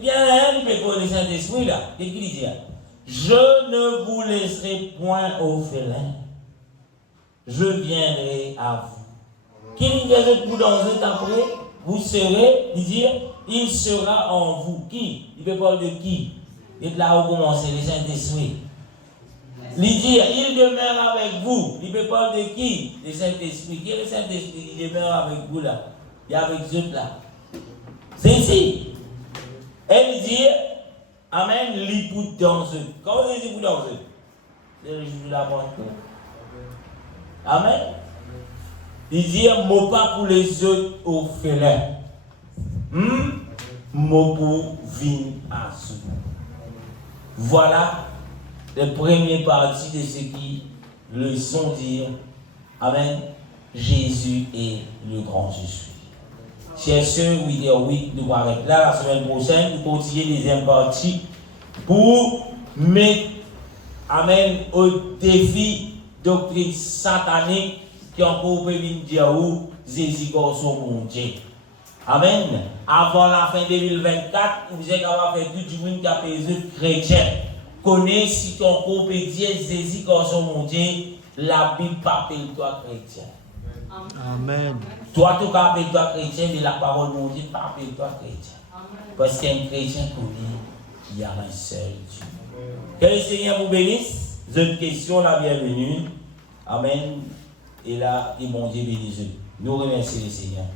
bien un peut pour le Saint-Esprit là. Qu'est-ce qu'il dit? Je ne vous laisserai point orphelin. Je viendrai à vous. Qui nous verrez pour dans eux après? Vous serez, il dit, il sera en vous. Qui? Il peut parler de qui? Et là où commence le Saint-Esprit. Il dit, il demeure avec vous. Il peut parler de qui? Le Saint-Esprit. Qui est le Saint-Esprit? Il demeure avec vous là. Il est avec vous là. C'est ici. Elle dit, Amen, il pour danser. Comment vous dites pour danser? C'est le jour de la mort. Amen. Il dit, mot pas pour les autres orphelins. Mot pour vin à sous. Voilà la première partie de ce qui le sont dire. Amen. Jésus est le grand je suis. Chers soeurs, oui, nous allons arrêter là la semaine prochaine. Nous continuons la deuxième partie pour mettre, amen, au défi doctrine satanique qui encore peut venir dire où Jésus est mon Dieu. Amen. Avant la fin 2024, vous êtes capable de faire tout le monde qui a besoin de chrétiens. Connais si ton corps peut dire Jésus est mon Dieu, la Bible appelle toi chrétien. Amen. Toi, tu appelles toi chrétien, mais la parole de Dieu appelle toi chrétien. Parce qu'un chrétien connaît qu'il y a un seul Dieu. Que le Seigneur vous bénisse. Une question, la bienvenue. Amen. Et là, et mon Dieu bénisse. Nous remercions le Seigneur.